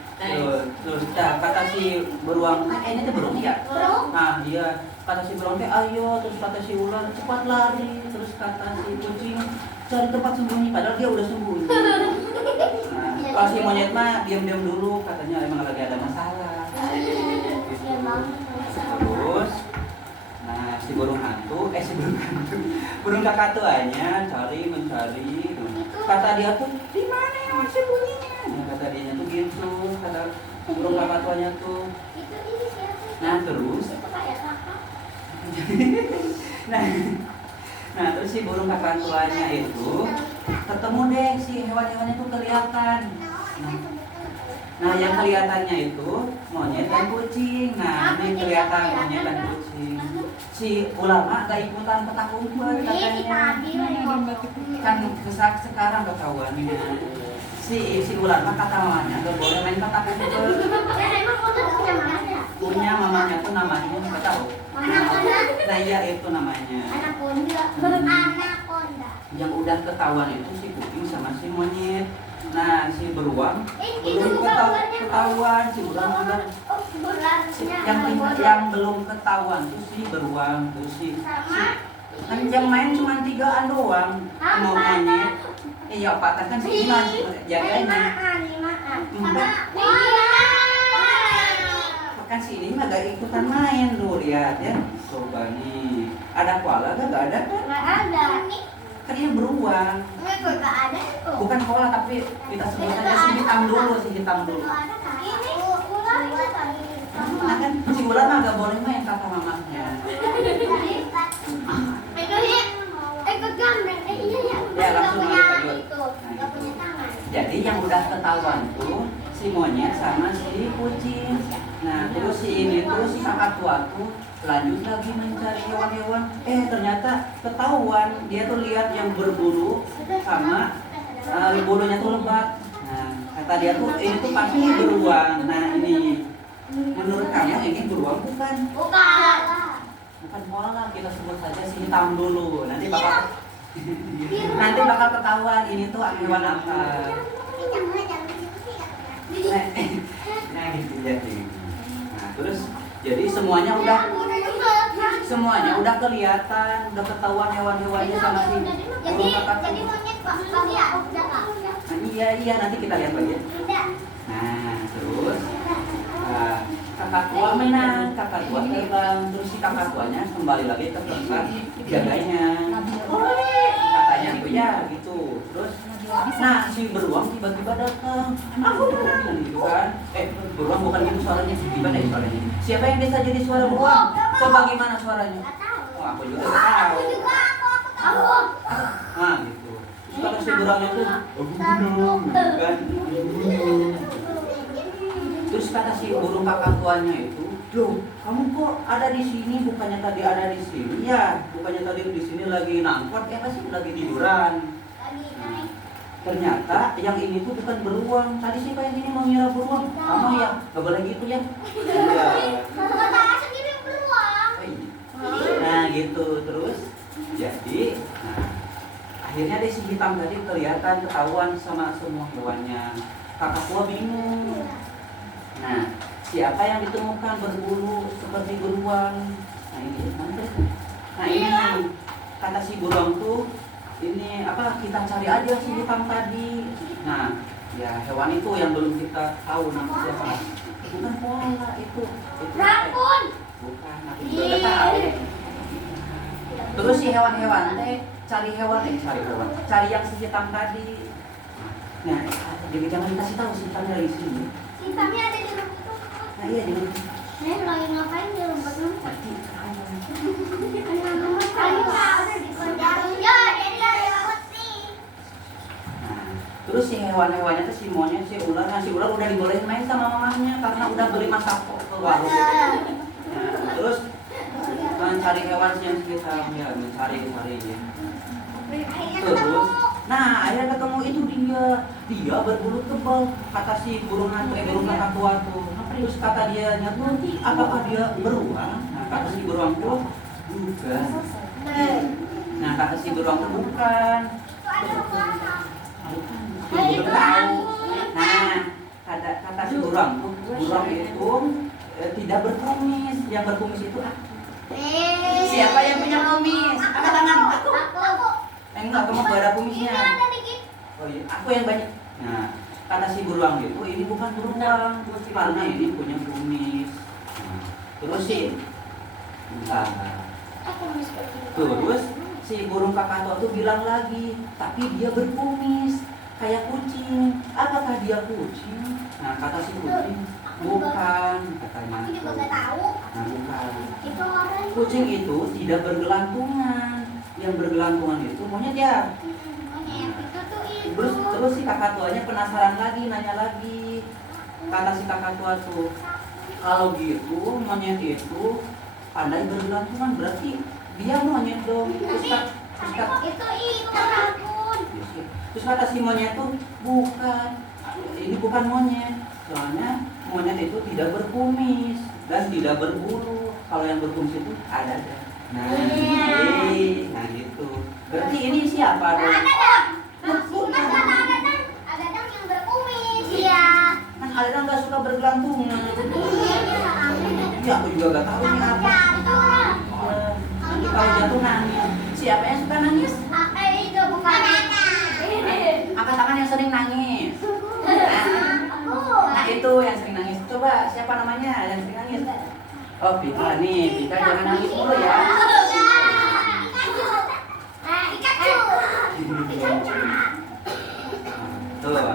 Terus kata si beruang, ini tuh beruang ya? Nah, iya. Kata si beruang teh ayo, terus kata si ular cepat lari, terus kata si kucing cari tempat sembunyi, padahal dia udah sembunyi. Nah, kalau si monyet mah diam-diam dulu, katanya emang lagi ada masalah. Terus, nah si burung hantu, burung kakak tuanya mencari. Kata dia tuh, di mana yang sembunyinya? Nah, kata dia tuh gitu, kata burung kakak tuanya tuh. Nah terus, nah terus si burung kakak tuanya itu ketemu deh si hewan-hewannya tuh kelihatan. Nah yang kelihatannya itu monyet dan kucing. Nah ini kelihatan monyet dan kucing. Si ular mah gak ikutan petak umpet katanya. Kan sekarang ketahuannya. Si ular mah kata mamanya gak boleh main petak umpet. Punya mamanya tuh namanya nggak tahu. Saya itu namanya. Yang udah ketahuan itu si kucing sama si monyet. Nah si beruang belum ketahuan si beruang udah yang belum ketahuan tuh si beruang tuh si kan yang main cuma 3-an doang mau mainnya iya patah kan si Iman jaganya empat kan si ini mah gak ikutan main lu lihat ya coba nih ada koala gak ada kan kan ini beruang bukan koala tapi kita sebut aja si hitam dulu nah kan si ular mah gak boleh main kata mamanya ya langsung aja jadi yang udah ketahuan tuh si monyet sama si kucing nah terus si ini tuh si kakak tua tuh lanjut lagi mencari hewan-hewan ternyata ketahuan dia tuh lihat yang berbulu sama bulunya tuh lebat nah kata dia tuh ini tuh pasti beruang nah ini menurut kamu ini beruang bukan koala kita sebut saja si hitam dulu nanti bakal ketahuan ini tuh hewan apa nah gitu jadi nah terus jadi semuanya udah kelihatan udah ketahuan hewan-hewannya sama si burung kakak iya nanti kita lihat lagi nah terus kakak tua menang kakak tua terbang terus si kakak tuanya kembali lagi ke tempat jaganya katanya tuh ya gitu terus nah si beruang tiba-tiba datang aku menang gitu kan beruang bukan gitu suaranya gimana ya suaranya siapa yang bisa jadi suara beruang coba gimana suaranya aku juga tahu nah gitu terus kalau si beruangnya tuh kan terus kata si burung kakak tuanya itu Duh, kamu kok ada di sini bukannya tadi ada di sini ya bukannya tadi di sini lagi nangkot sih lagi tiduran ternyata yang ini tuh bukan beruang tadi siapa yang ini mau ngira beruang kamu ya gak boleh gitu ya nah gitu terus jadi akhirnya deh si hitam tadi kelihatan ketahuan sama semua hewannya kakak tua bingung nah siapa yang ditemukan berbulu seperti beruang nah ini kata si beruang tuh ini kita cari aja si hitam tadi nah ya hewan itu yang belum kita tahu nama siapa bukan koala itu Raccoon bukan aku juga nggak tahu terus si hewan-hewan cari yang si hitam tadi nah jadi jangan dikasih tahu si hitamnya dari sini hitamnya ada di rumput nah iya di rumput lagi ngapain di rumput terus si hewan-hewannya tuh si monyet, si ular udah dibolehin main sama mamanya karena udah beli masak ke warung. Nah, terus mencari hewan yang kita mencari ya. Terus, nah akhirnya ketemu itu dia berbulu tebal kata si burung kakak tua tuh. Terus kata dia tuh apakah dia beruang? Nah kata si beruang tuh bukan. Nah kata si beruang tuh bukan. Belum tahu. Nah, kata si burung itu tidak berkumis. Yang berkumis itu siapa yang punya kumis? Angkat tangan. Aku. Enggak, kamu gak ada kumisnya. Oh iya, aku yang banyak. Nah, kata si beruang itu ini bukan beruang karena ini punya kumis. Nah, terus sih. Terus si burung kakak tua tuh bilang lagi, tapi dia berkumis kayak kucing. Apakah dia kucing? Nah kata si kucing, bukan katanya. Aku juga nggak tahu. Nah bukan. Itu orang. Kucing itu tidak bergelantungan. Yang bergelantungan itu monyet ya. Monyet itu tuh itu. Terus si kakak tuanya penasaran lagi, nanya lagi. Kata si kakak tua tuh, kalau gitu monyet itu pandai bergelantungan berarti dia monyet dong. Terus itu raccoon. Terus kata si monyet itu bukan, ini bukan monyet. Soalnya monyet itu tidak berkumis dan tidak berbulu. Kalau yang berkumis itu ada. Nah, nah gitu. Berarti ini siapa dong? Ada dong yang berkumis. Iya. Kan Alena nggak suka bergelantungan. Iya, aku juga nggak tahu ini apa. Nanti kalau jatuh nangis. Siapa yang suka nangis? Angkat tangan yang sering nangis. Nah itu yang sering nangis. Coba siapa namanya yang sering nangis? Oh Pika nih, Pika jangan nangis mulu ya. Tuh.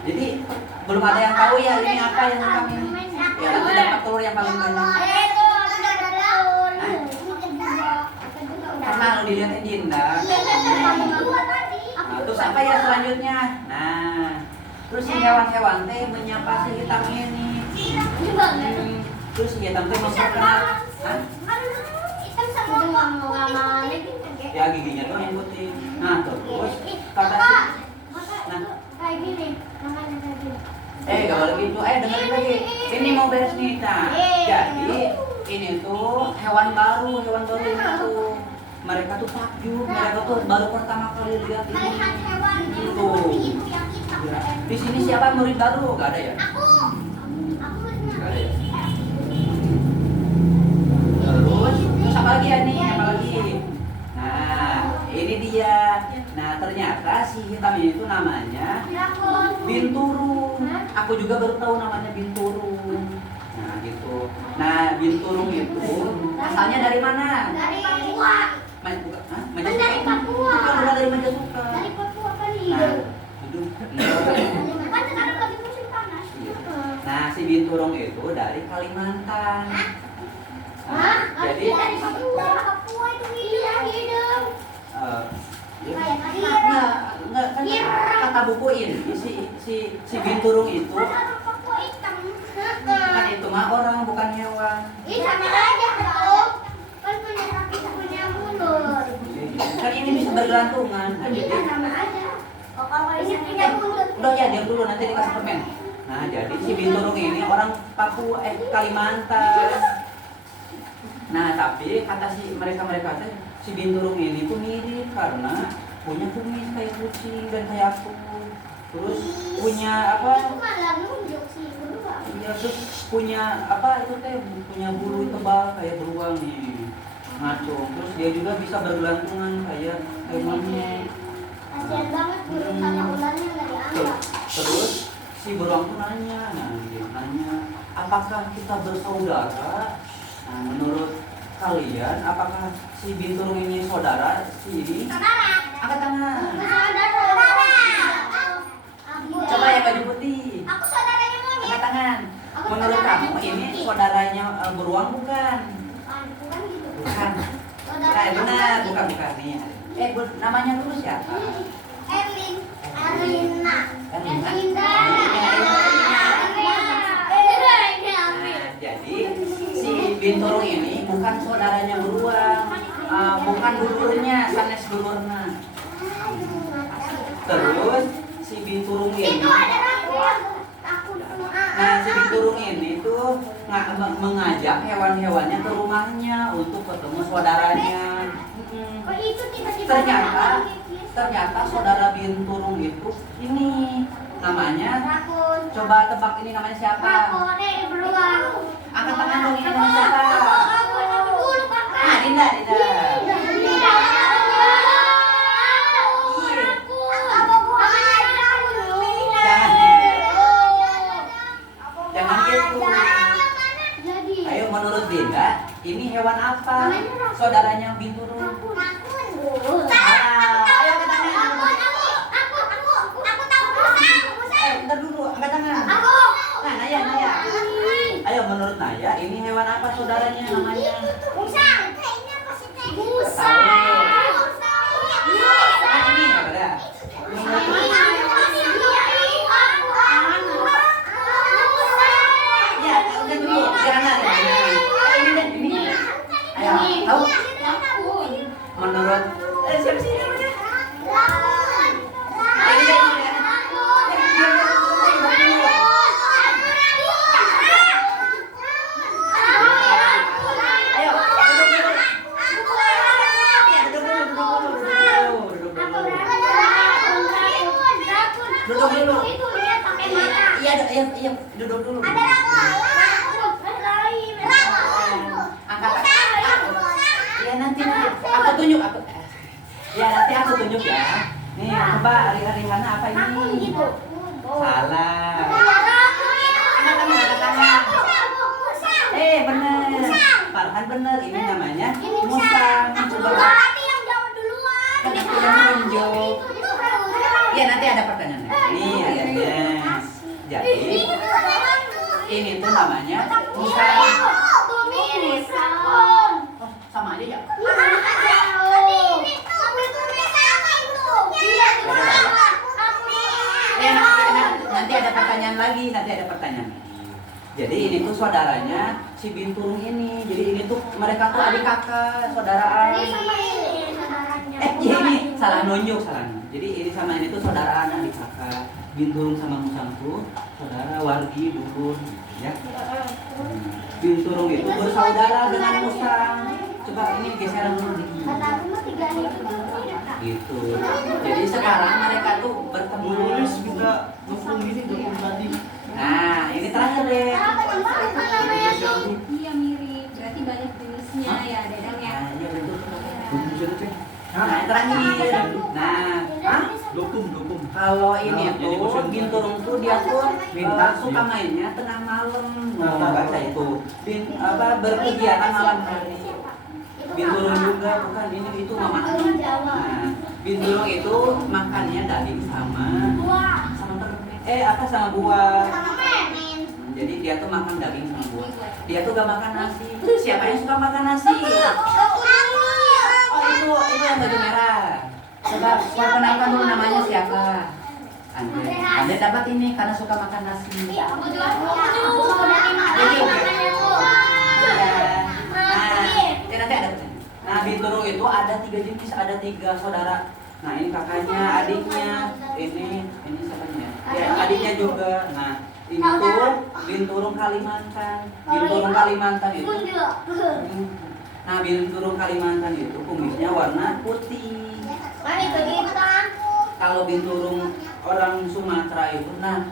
Jadi belum ada yang tahu ya ini apa yang kami. Ya nanti dapat telur yang paling banyak. Karena lo dilihatin Dinda. Nah, terus apa ya selanjutnya? Nah, terus si hewan-hewan teh menyapa si hitam ini. Terus si hitam teh masuk kenal. Ya giginya doang yang putih. Nah terus kata si, nah, gak boleh gitu. Dengerin lagi. Ini mau beres nih, nah. Jadi ini tuh hewan baru ini tuh. Mereka tuh takjub, mereka tuh baru pertama kali lihat ini. Gitu. Ya. Di sini siapa murid baru? Gak ada ya? Gak ada ya? Terus apa lagi ya nih? Apa lagi? Nah, ini dia. Nah, ternyata si hitam ini tuh namanya binturung. Aku juga baru tahu namanya binturung. Nah, gitu. Nah, binturung itu asalnya dari mana? Dari Papua. Hah? Dari Papua. Bukan dari Majasuka. Dari Papua kali. Nah, hidup. Kan sekarang lagi musim panas. Nah, si binturung itu dari Kalimantan. Nah, jadi dari Papua. Papua itu hidup. enggak kan kata buku ini si binturung itu Papua hitam. kan itu mah orang bukan hewan. Ih, sama aja tuh. Kan punya kaki punya mulut. Kan ini bisa bergelantungan. Nah, Iya, jadi sama aja. Oh, kalau ini punya mulut. udah ya diam dulu nanti dikasih permen. Nah, jadi si binturung ini orang Papua Kalimantan. Nah, tapi kata si mereka teh si binturung ini tuh mirip karena punya kumis kayak kucing dan kayak aku. Terus punya apa? Itu malah nunjuk sih berdua. Iya, terus punya apa itu teh punya bulu tebal kayak beruang nih. Ngacung. Terus dia juga bisa bergelantungan kayak monyet. Kasian banget burung sama ularnya nggak dianggap. Terus si beruang tuh nanya, dia nanya, apakah kita bersaudara? Nah, menurut kalian, apakah si binturung ini saudara? Si ini? Saudara. Angkat tangan. Saudara. Coba yang baju putih. Aku saudaranya monyet. Angkat tangan. Aku Menurut saudaranya kamu ini monyet. saudaranya beruang bukan? Bukan gitu. Bukan. Saudara. Benar, bukan nih. Namanya dulu siapa? Erlin. Erlina. Erlina. Erlinda. Nah, jadi si binturung ini bukan saudaranya beruang, bukan dulurnya, sanes dulurna. Terus si binturung ini, Itu ada rambut. Aku nah si binturung ini tuh mengajak hewan-hewannya ke rumahnya untuk ketemu saudaranya. Oh, itu tiba-tiba Ternyata saudara binturung itu ini namanya. rakun. Coba tebak ini namanya siapa? Rakun, beruang. Angkat tangan dong, ini namanya siapa? Aku dulu kakak. Ah, Dinda. Jangan gitu. Ayo menurut Dinda, ini hewan apa? Saudaranya binturung. Bentar dulu, angkat tangan. Nah, Naya. Ayo menurut Naya, ini hewan apa saudaranya namanya? Nah, ini apa dah? Ya, udah dulu. Jangan. Ini. Ayo, tahu? Menurut siapa sih namanya? Ayo, duduk dulu. Iya, Coba hari-hari Hana apa ini? Salah. Bener. Farhan bener. Ini namanya musang. Coba kan aku yang menunjuk. Iya nanti ada pertanyaannya. Nih ayatnya. Jadi ini tuh namanya musang. Oh, sama aja ya. Nanti ada pertanyaan lagi, Jadi ini tuh saudaranya si Binturung ini. Jadi ini tuh mereka tuh adik kakak, saudaraan. Iya ini salah nunjuk. Jadi ini sama ini tuh saudaraan adik kakak. Binturung sama musang tuh saudara wargi dulur ya. Binturung itu bersaudara dengan musang. Coba ini geseran dulu dikit. Gitu. Jadi sekarang mereka tuh bertemu. Nulis juga dukung ini dukung tadi. Nah, ini terakhir deh. Iya mirip, berarti banyak jenisnya ya Dadang ya. Nah, iya betul. Dukung siapa cek? Nah, yang terakhir. Nah, Dukung. kalau ini Nah, jadi tuh musim Binturung tuh dia tuh Minta, suka iya. mainnya tengah malam. Nah, Nah, baca itu. Berkegiatan malam hari. Binturung juga bukan itu mama. Nah, Binturung itu makannya daging sama sama buah. Jadi dia tuh makan daging sama buah. Dia tuh gak makan nasi. Siapa yang suka makan nasi? Oh itu yang baju merah. Coba perkenalkan dulu namanya siapa? Andre dapat ini karena suka makan nasi. Iya. Nanti ada. Nah Binturung itu ada 3 jenis, ada 3 saudara. Nah ini kakaknya, adiknya, ini siapanya? Ya adiknya juga. Nah ini tuh Binturung Kalimantan. Binturung Kalimantan itu. Nah Binturung Kalimantan itu kumisnya warna putih. Kalau Binturung orang Sumatera itu, nah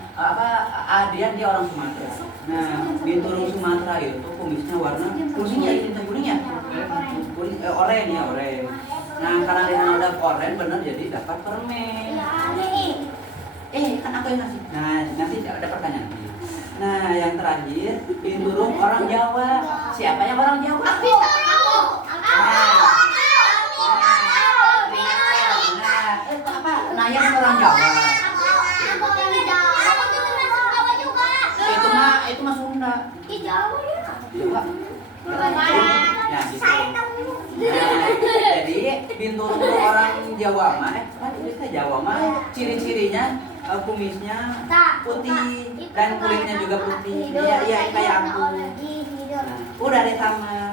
dia orang Sumatera. Nah Binturung Sumatera itu kumisnya warna kuning ya, ini kuning ya, oranye ya, oranye. Nah karena dia udah oranye bener jadi dapat permen. Kan aku yang ngasih. Nah nanti ada pertanyaan. Nah yang terakhir Binturung orang Jawa. Siapa yang orang Jawa? Naya kan orang Jawa. Itu mah Sunda. Jawa. Ya gitu. Nah, jadi Binturung itu orang Jawa mah, Jawa mah ciri-cirinya kumisnya putih dan kulitnya juga putih. Iya kayak aku. Nah, udah deh tamat.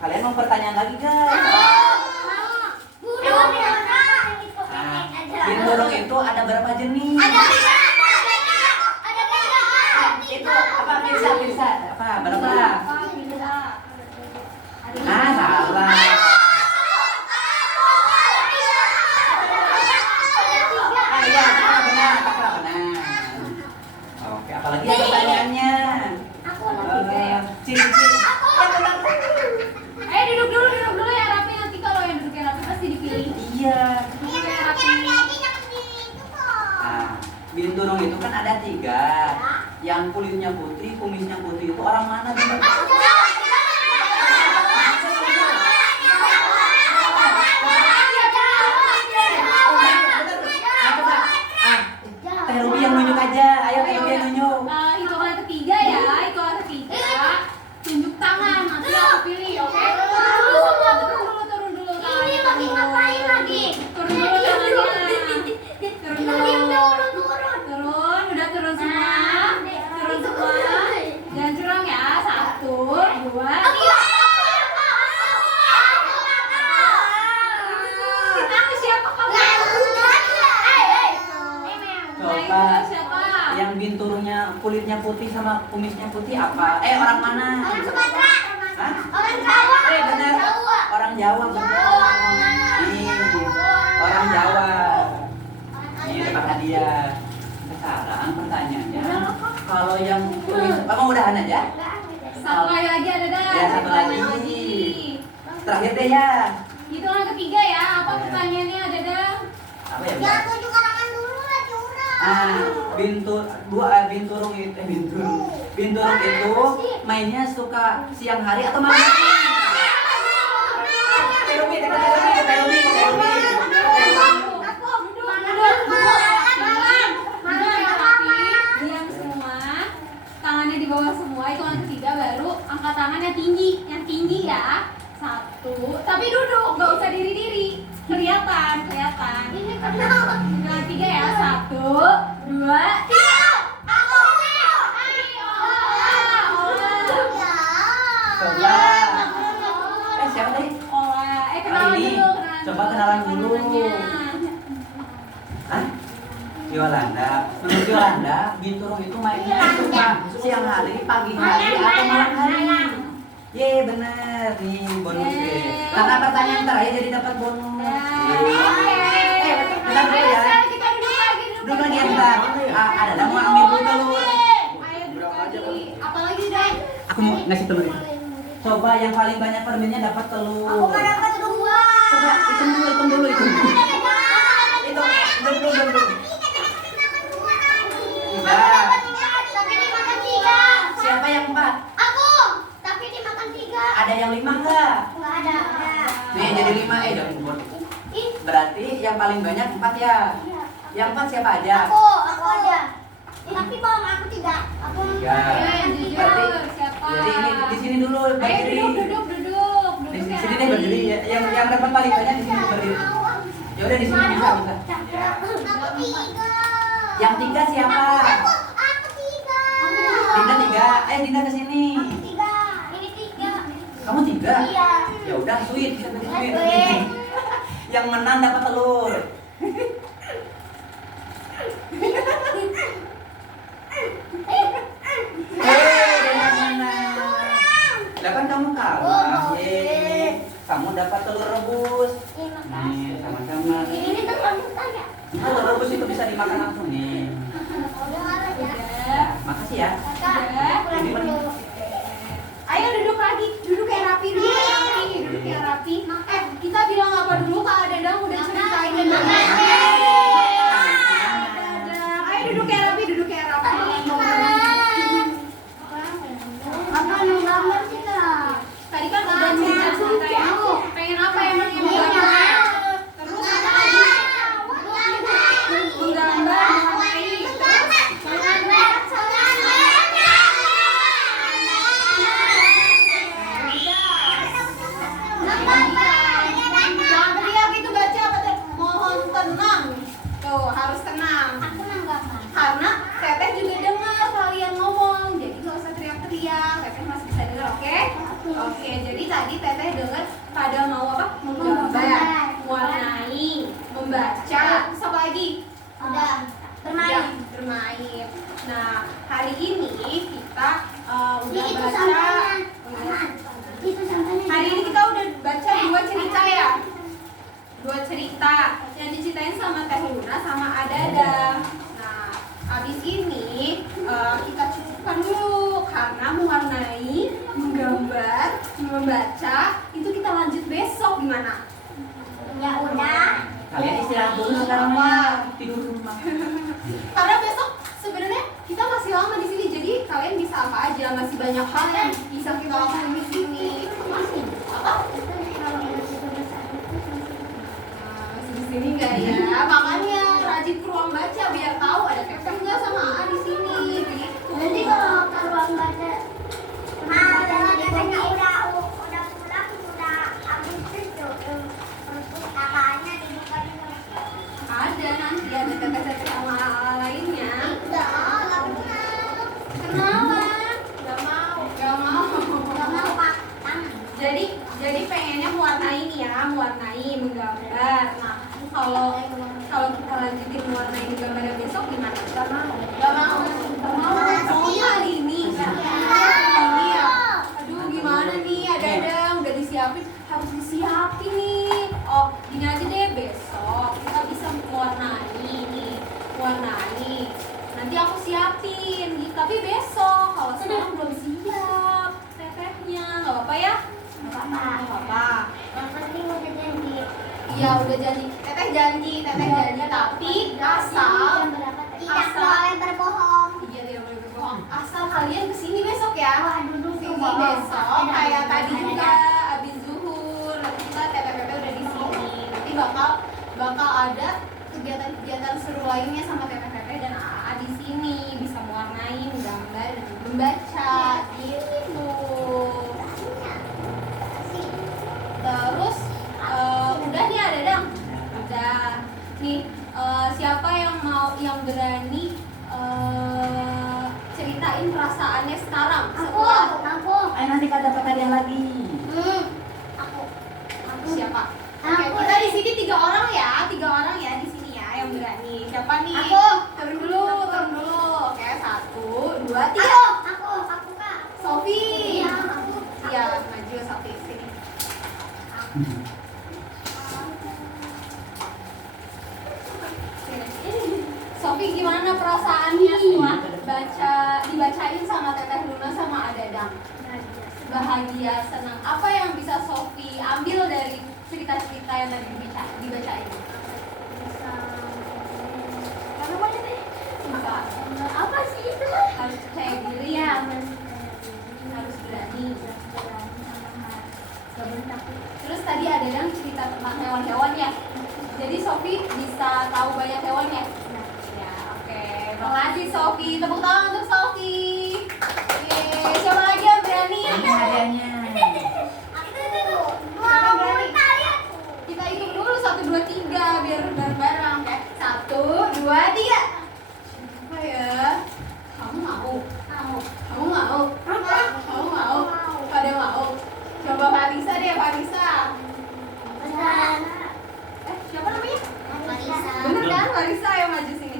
Kalian mau pertanyaan lagi guys? Binturung itu ada berapa jenis? Itu apa bisa apa berapa? Salah. Iya, benar. Oke, apalagi ada pertanyaannya? Ciri-ciri. Duduk dulu ya rapi, nanti kalau yang duduknya rapi pasti dipilih. Iya. Duduknya rapi. Nah, Binturung itu kan ada 3. Yang kulitnya putih, kumisnya putih itu orang mana? Teh Ruby yang nunjuk aja. Ayo Teh Ruby yang nunjuk. Hitungan ketiga ya, tunjuk tangan, nanti aku pilih, oke? Turun dulu tangannya. Turun dulu tangannya. Turun, udah turun semua. Jangan curang ya, 1, 2. Aku siapa kamu? Coba. Siapa? Yang Binturungnya kulitnya putih sama kumisnya putih apa? Orang mana? Hah? Bener. Orang Jawa bener. Nih, orang Jawa. Ini dapat hadiah. Sekarang pertanyaannya, kalau yang kumis, kamu udahan aja? Satu lagi ada dah. Ya, satu lagi. Terakhir deh ya. Hitungan ketiga ya. Apa pertanyaannya, Dadang? Apa ya? Ya, tunjuk karangan dulu lah, curang. Binturung itu mainnya suka siang hari atau malam hari? Diam semua, tangannya di bawah semua. Hitungan ketiga baru angkat tangan yang tinggi ya. 1, tapi duduk, nggak usah diri-diri. Kelihatan. Ini kenapa? Hitungan 3 ya. 1, 2, 3. Coba. Siapa tadi? Kenalan Ini. dulu. Coba kenalan dulu. Teman-temannya. Hah? Yolanda. Menurut Yolanda, binturung itu mainnya suka siang hari, pagi hari, atau malam hari? Ye, bener nih bonus deh. Karena pertanyaan terakhir jadi dapat bonus. Bentar dulu ya. Kita duduk lagi. Duduk lagi ya bentar. Ada mau ambil dulu telur. Ayo duduk lagi. Apalagi Dan? Aku mau ngasih telur ini. Coba yang paling banyak permennya dapat telur. Aku nggak dapat 2. Coba hitung dulu. Itu, dulu. Tiga. Tapi dimakan 3. Siapa yang 4? Aku. Tapi dimakan 3. Ada yang 5 enggak? Nggak ada. Nih jadi 5, jangan buat. Ih, Berarti yang paling banyak 4 ya. iya. Yang 4 siapa aja? Aku aja. Tapi bohong, aku 3. Aku. Ya. Yang jujur. Berarti Siapa? jadi ini di sini dulu Ayo berdiri. duduk. Di sini deh berdiri ya. Yang dapat paling banyak di sini berdiri. Ya udah di sini bisa. Aku 3. Yang 3 siapa? Aku 3. Dinda 3. Ayo Dinda ke sini. Aku 3. Ini 3. Kamu 3? Iya. Ya udah sweet, kita bikin sweet. Sweet. Yang menang dapat telur. Yang menang. Lah kan kamu kalah. Yeay. Kamu dapat telur rebus. Terima Nih, kasih. sama-sama. Ini tuh kamu tanya. Telur rebus itu bisa dimakan langsung nih. Udah ngalah ya. Makasih ya. Kakak, pulang dulu. Ayo duduk lagi. Duduk yang rapi dulu. Duduk yang rapi. Kita bilang apa dulu Kak Dadang udah ceritain Dadang. Ayo duduk yang rapi. Apa mau gambar sih kak? Tadi kan udah ceritain. Pengen apa emang yang mau gambar? Terus apa lagi? Menggambar, mewarnai. Jangan teriak itu baca apa teh? Mohon tenang. Tuh harus tenang. Karena Teteh juga dengar kalian ngomong, jadi nggak usah teriak-teriak. Teteh masih bisa dengar, oke? Oke, jadi tadi Teteh dengar pada mau apa? Menggambar, mewarnai, membaca, terus apa lagi? Udah, bermain. Ya, bermain. Nah, hari ini kita udah Itu baca. sampahnya. Itu sampahnya. Hari ini kita udah baca 2 cerita ya. 2 cerita yang diceritain sama Teh Luna sama Adada. Nah, abis ini kita cukupkan dulu karena mewarnai, menggambar, membaca itu kita lanjut besok gimana? Ya udah. Kalian istirahat dulu sekarang mah. Tidur dulu mah. Karena besok sebenarnya kita masih lama di sini, jadi kalian bisa apa aja, masih banyak hal yang bisa kita lakukan di sini. Masih apa? Masih di sini nggak ya? Makanya rajin ke ruang baca biar tahu ada Teteh nggak sama A di sini. Gitu. Nanti kalau ke ruang baca, katanya udah pulang, udah habis itu perpustakaannya dibuka juga. Ada nanti ada Teteh sama A lainnya. Udah, nggak punya. Kenalan? Nggak mau. Nggak mau pak. Jadi pengennya mewarnai nih ya, mewarnai, menggambar. Nah, kalau kita lanjutin mewarnai menggambar besok gimana? Gak mau. Soalnya hari ini ya. Aduh gimana nih, ada udah disiapin, harus disiapin nih. Oh, gini aja deh, besok kita bisa mewarnai nih, mewarnai. Nanti aku siapin, gitu. Tapi besok kalau sekarang belum siap tetehnya, nggak apa-apa ya? Nggak apa-apa. Yang penting udah jadi. Ya udah janji, teteh janji, tapi asal Tidak boleh berbohong. iya tidak boleh berbohong. Asal kalian kesini besok ya. Duduk Sini besok kayak tadi juga abis zuhur. Nanti kita TPPP udah di sini. Nanti bakal ada kegiatan-kegiatan seru lainnya sama TPPP dan AA di sini bisa mewarnain gambar dan membaca gitu. Terus udah nih ada dong. Udah nih siapa yang berani ceritain perasaannya sekarang setelah Ayo nanti kata pertanyaan lagi. Aku. siapa? Oke, kita di sini 3 orang ya di sini ya yang berani. Siapa nih? Aku. Turun dulu. Oke, 1, 2, 3. Aku Kak. Sofi. Iya, aku. Iya, maju Sofi sini. Sofi gimana perasaannya setelah dibacain sama Teteh Luna sama Adadang? Bahagia, senang. Apa yang bisa Sofi ambil dari cerita-cerita yang tadi dibacain? Apa? Apa sih itu? Harus percaya diri ya, harus berani. Terus tadi Adadang cerita tentang hewan-hewan ya. Jadi Sofi bisa tahu banyak hewan ya? Ya, oke. Terima kasih Sofi. Tepuk tangan untuk Sofi. Yeay. Siapa lagi yang berani? Hadiahnya. Siapa berani? Kita hitung dulu 1, 2, 3 biar bareng-bareng. Oke. 1, 2, 3. Apa ya? Kamu mau? Kamu mau? Kamu mau? Pada mau? Coba Farisa deh, Farisa. Siapa namanya? Bener kan Farisa yang maju sini.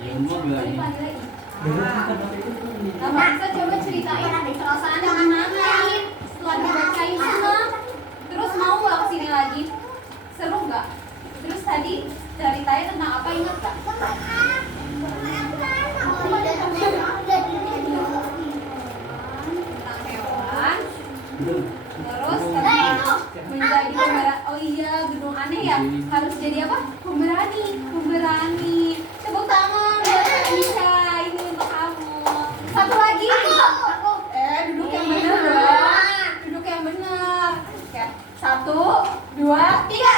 Ya, gua bilang ini. Dipanggil lagi. Nah, Farisa coba ceritain perasaannya gimana setelah dibacain senang. Terus mau nggak kesini lagi? Seru nggak? Terus tadi ceritanya tentang apa, ingat nggak? Tentang hewan. Terus tadi menjadi pemberani. Oh iya, gedung aneh ya. Harus jadi apa? Pemberani. Tepuk tangan buat Aisyah. Ini untuk kamu. Satu lagi. Duduk yang benar dong. Duduk yang benar. Oke. 1, 2, 3.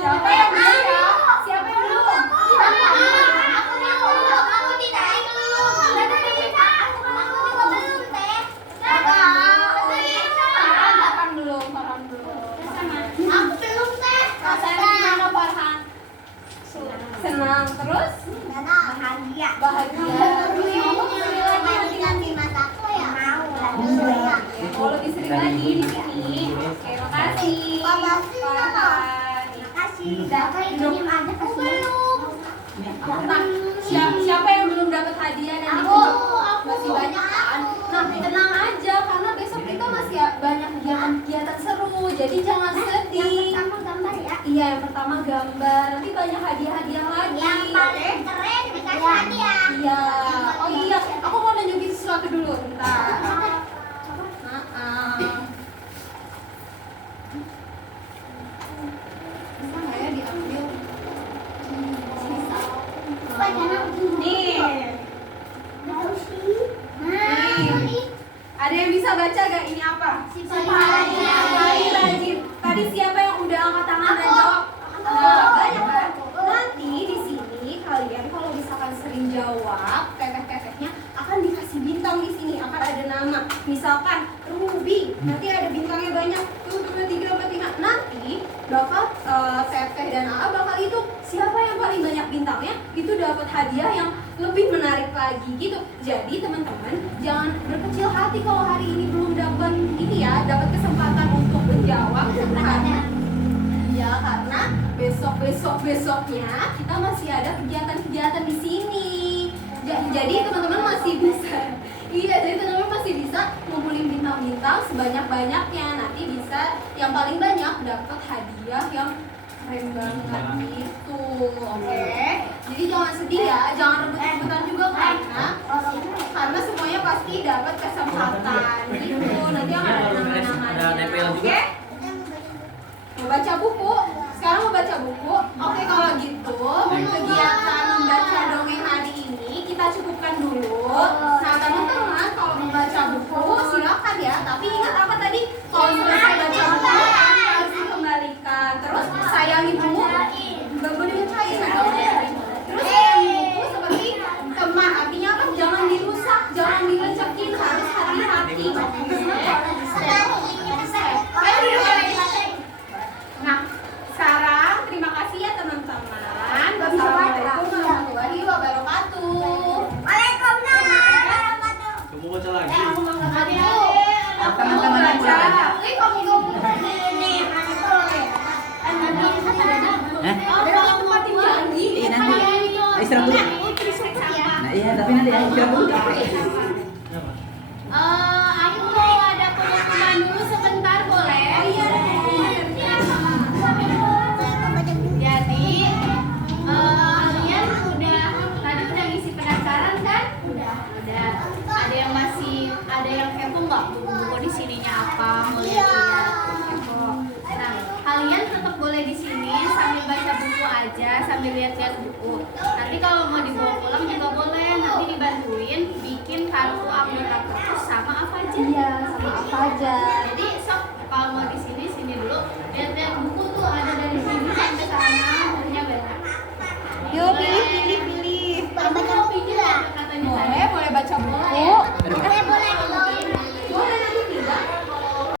Siapa yang belum ya? Siapa yang belum? Farhan belum. Rasanya gimana Farhan? Senang. Terus? Bahagia. Oh, lebih sering lagi di sini. Oke, makasih. Farhan. Nah, siapa yang belum dapat hadiah dan ditunjuk? Masih banyak kan? Nah, tenang aja karena besok kita masih banyak kegiatan seru. Jadi jangan sedih. Iya, yang pertama gambar. Nanti banyak hadiah-hadiah lagi. Iya. Oh iya, aku mau nunjukin sesuatu dulu. Bentar. Bisa nggak ya diambil? Nih. Ada yang bisa baca gak ini apa? Rajin. Tadi siapa yang udah angkat tangan dan jawab? Nah, banyak kan? Nanti di sini kalian kalau misalkan sering jawab, teteh-tetehnya akan dikasih bintang di sini, akan ada nama. Misalkan Ruby, nanti ada bintangnya banyak. 1, 2, 3, 4, 5. Nanti bakal teteh dan AA bakal hitung siapa yang paling banyak bintangnya itu dapat hadiah yang lebih menarik lagi gitu. Jadi teman-teman jangan berkecil hati kalau hari ini belum dapat ini ya, dapat kesempatan untuk menjawab karena besoknya kita masih ada kegiatan-kegiatan di sini. Jadi teman-teman masih bisa jadi teman-teman masih bisa ngumpulin bintang-bintang sebanyak-banyaknya. Nanti bisa yang paling banyak dapat hadiah yang keren banget gitu. Oke. Jadi jangan sedih ya, jangan rebut-rebutan juga karena semuanya pasti dapat kesempatan gitu. lagi yang ada Ada nama-namanya. tempel juga. Oke? Mau baca buku? Sekarang mau baca buku? Oke, kalau gitu kegiatan membaca dongeng hari ini kita cukupkan dulu. Nah, teman-teman kalau membaca buku silakan ya. Tapi ingat apa tadi? Kalau selesai baca buku harus dikembalikan. Terus sayangi buku. Nggak boleh mencair. Terus sayangi buku seperti teman. Artinya apa? Jangan dirusak, jangan dilecekin. Harus hati-hati. Ayo duduk lagi. Nah, sekarang terima kasih ya teman-teman. Wassalamualaikum warahmatullahi wabarakatuh. Kamu baca lagi. Teman-teman baca. Iya nanti. Istirahat dulu. Nah iya tapi nanti ya istirahat dulu. Aku mau ada pengumuman dulu sebentar boleh? Jadi kalian tadi udah ngisi pendaftaran kan? Udah. Ada yang masih kepo nggak buku di sininya apa? Mau lihat-lihat? Kepo. Nah, kalian tetap boleh di sini sambil baca buku aja, sambil lihat-lihat buku. Nanti kalau mau dibawa pulang juga boleh. Nanti dibantuin bikin kartu anggota perpus sama apa aja? Iya, sama apa aja.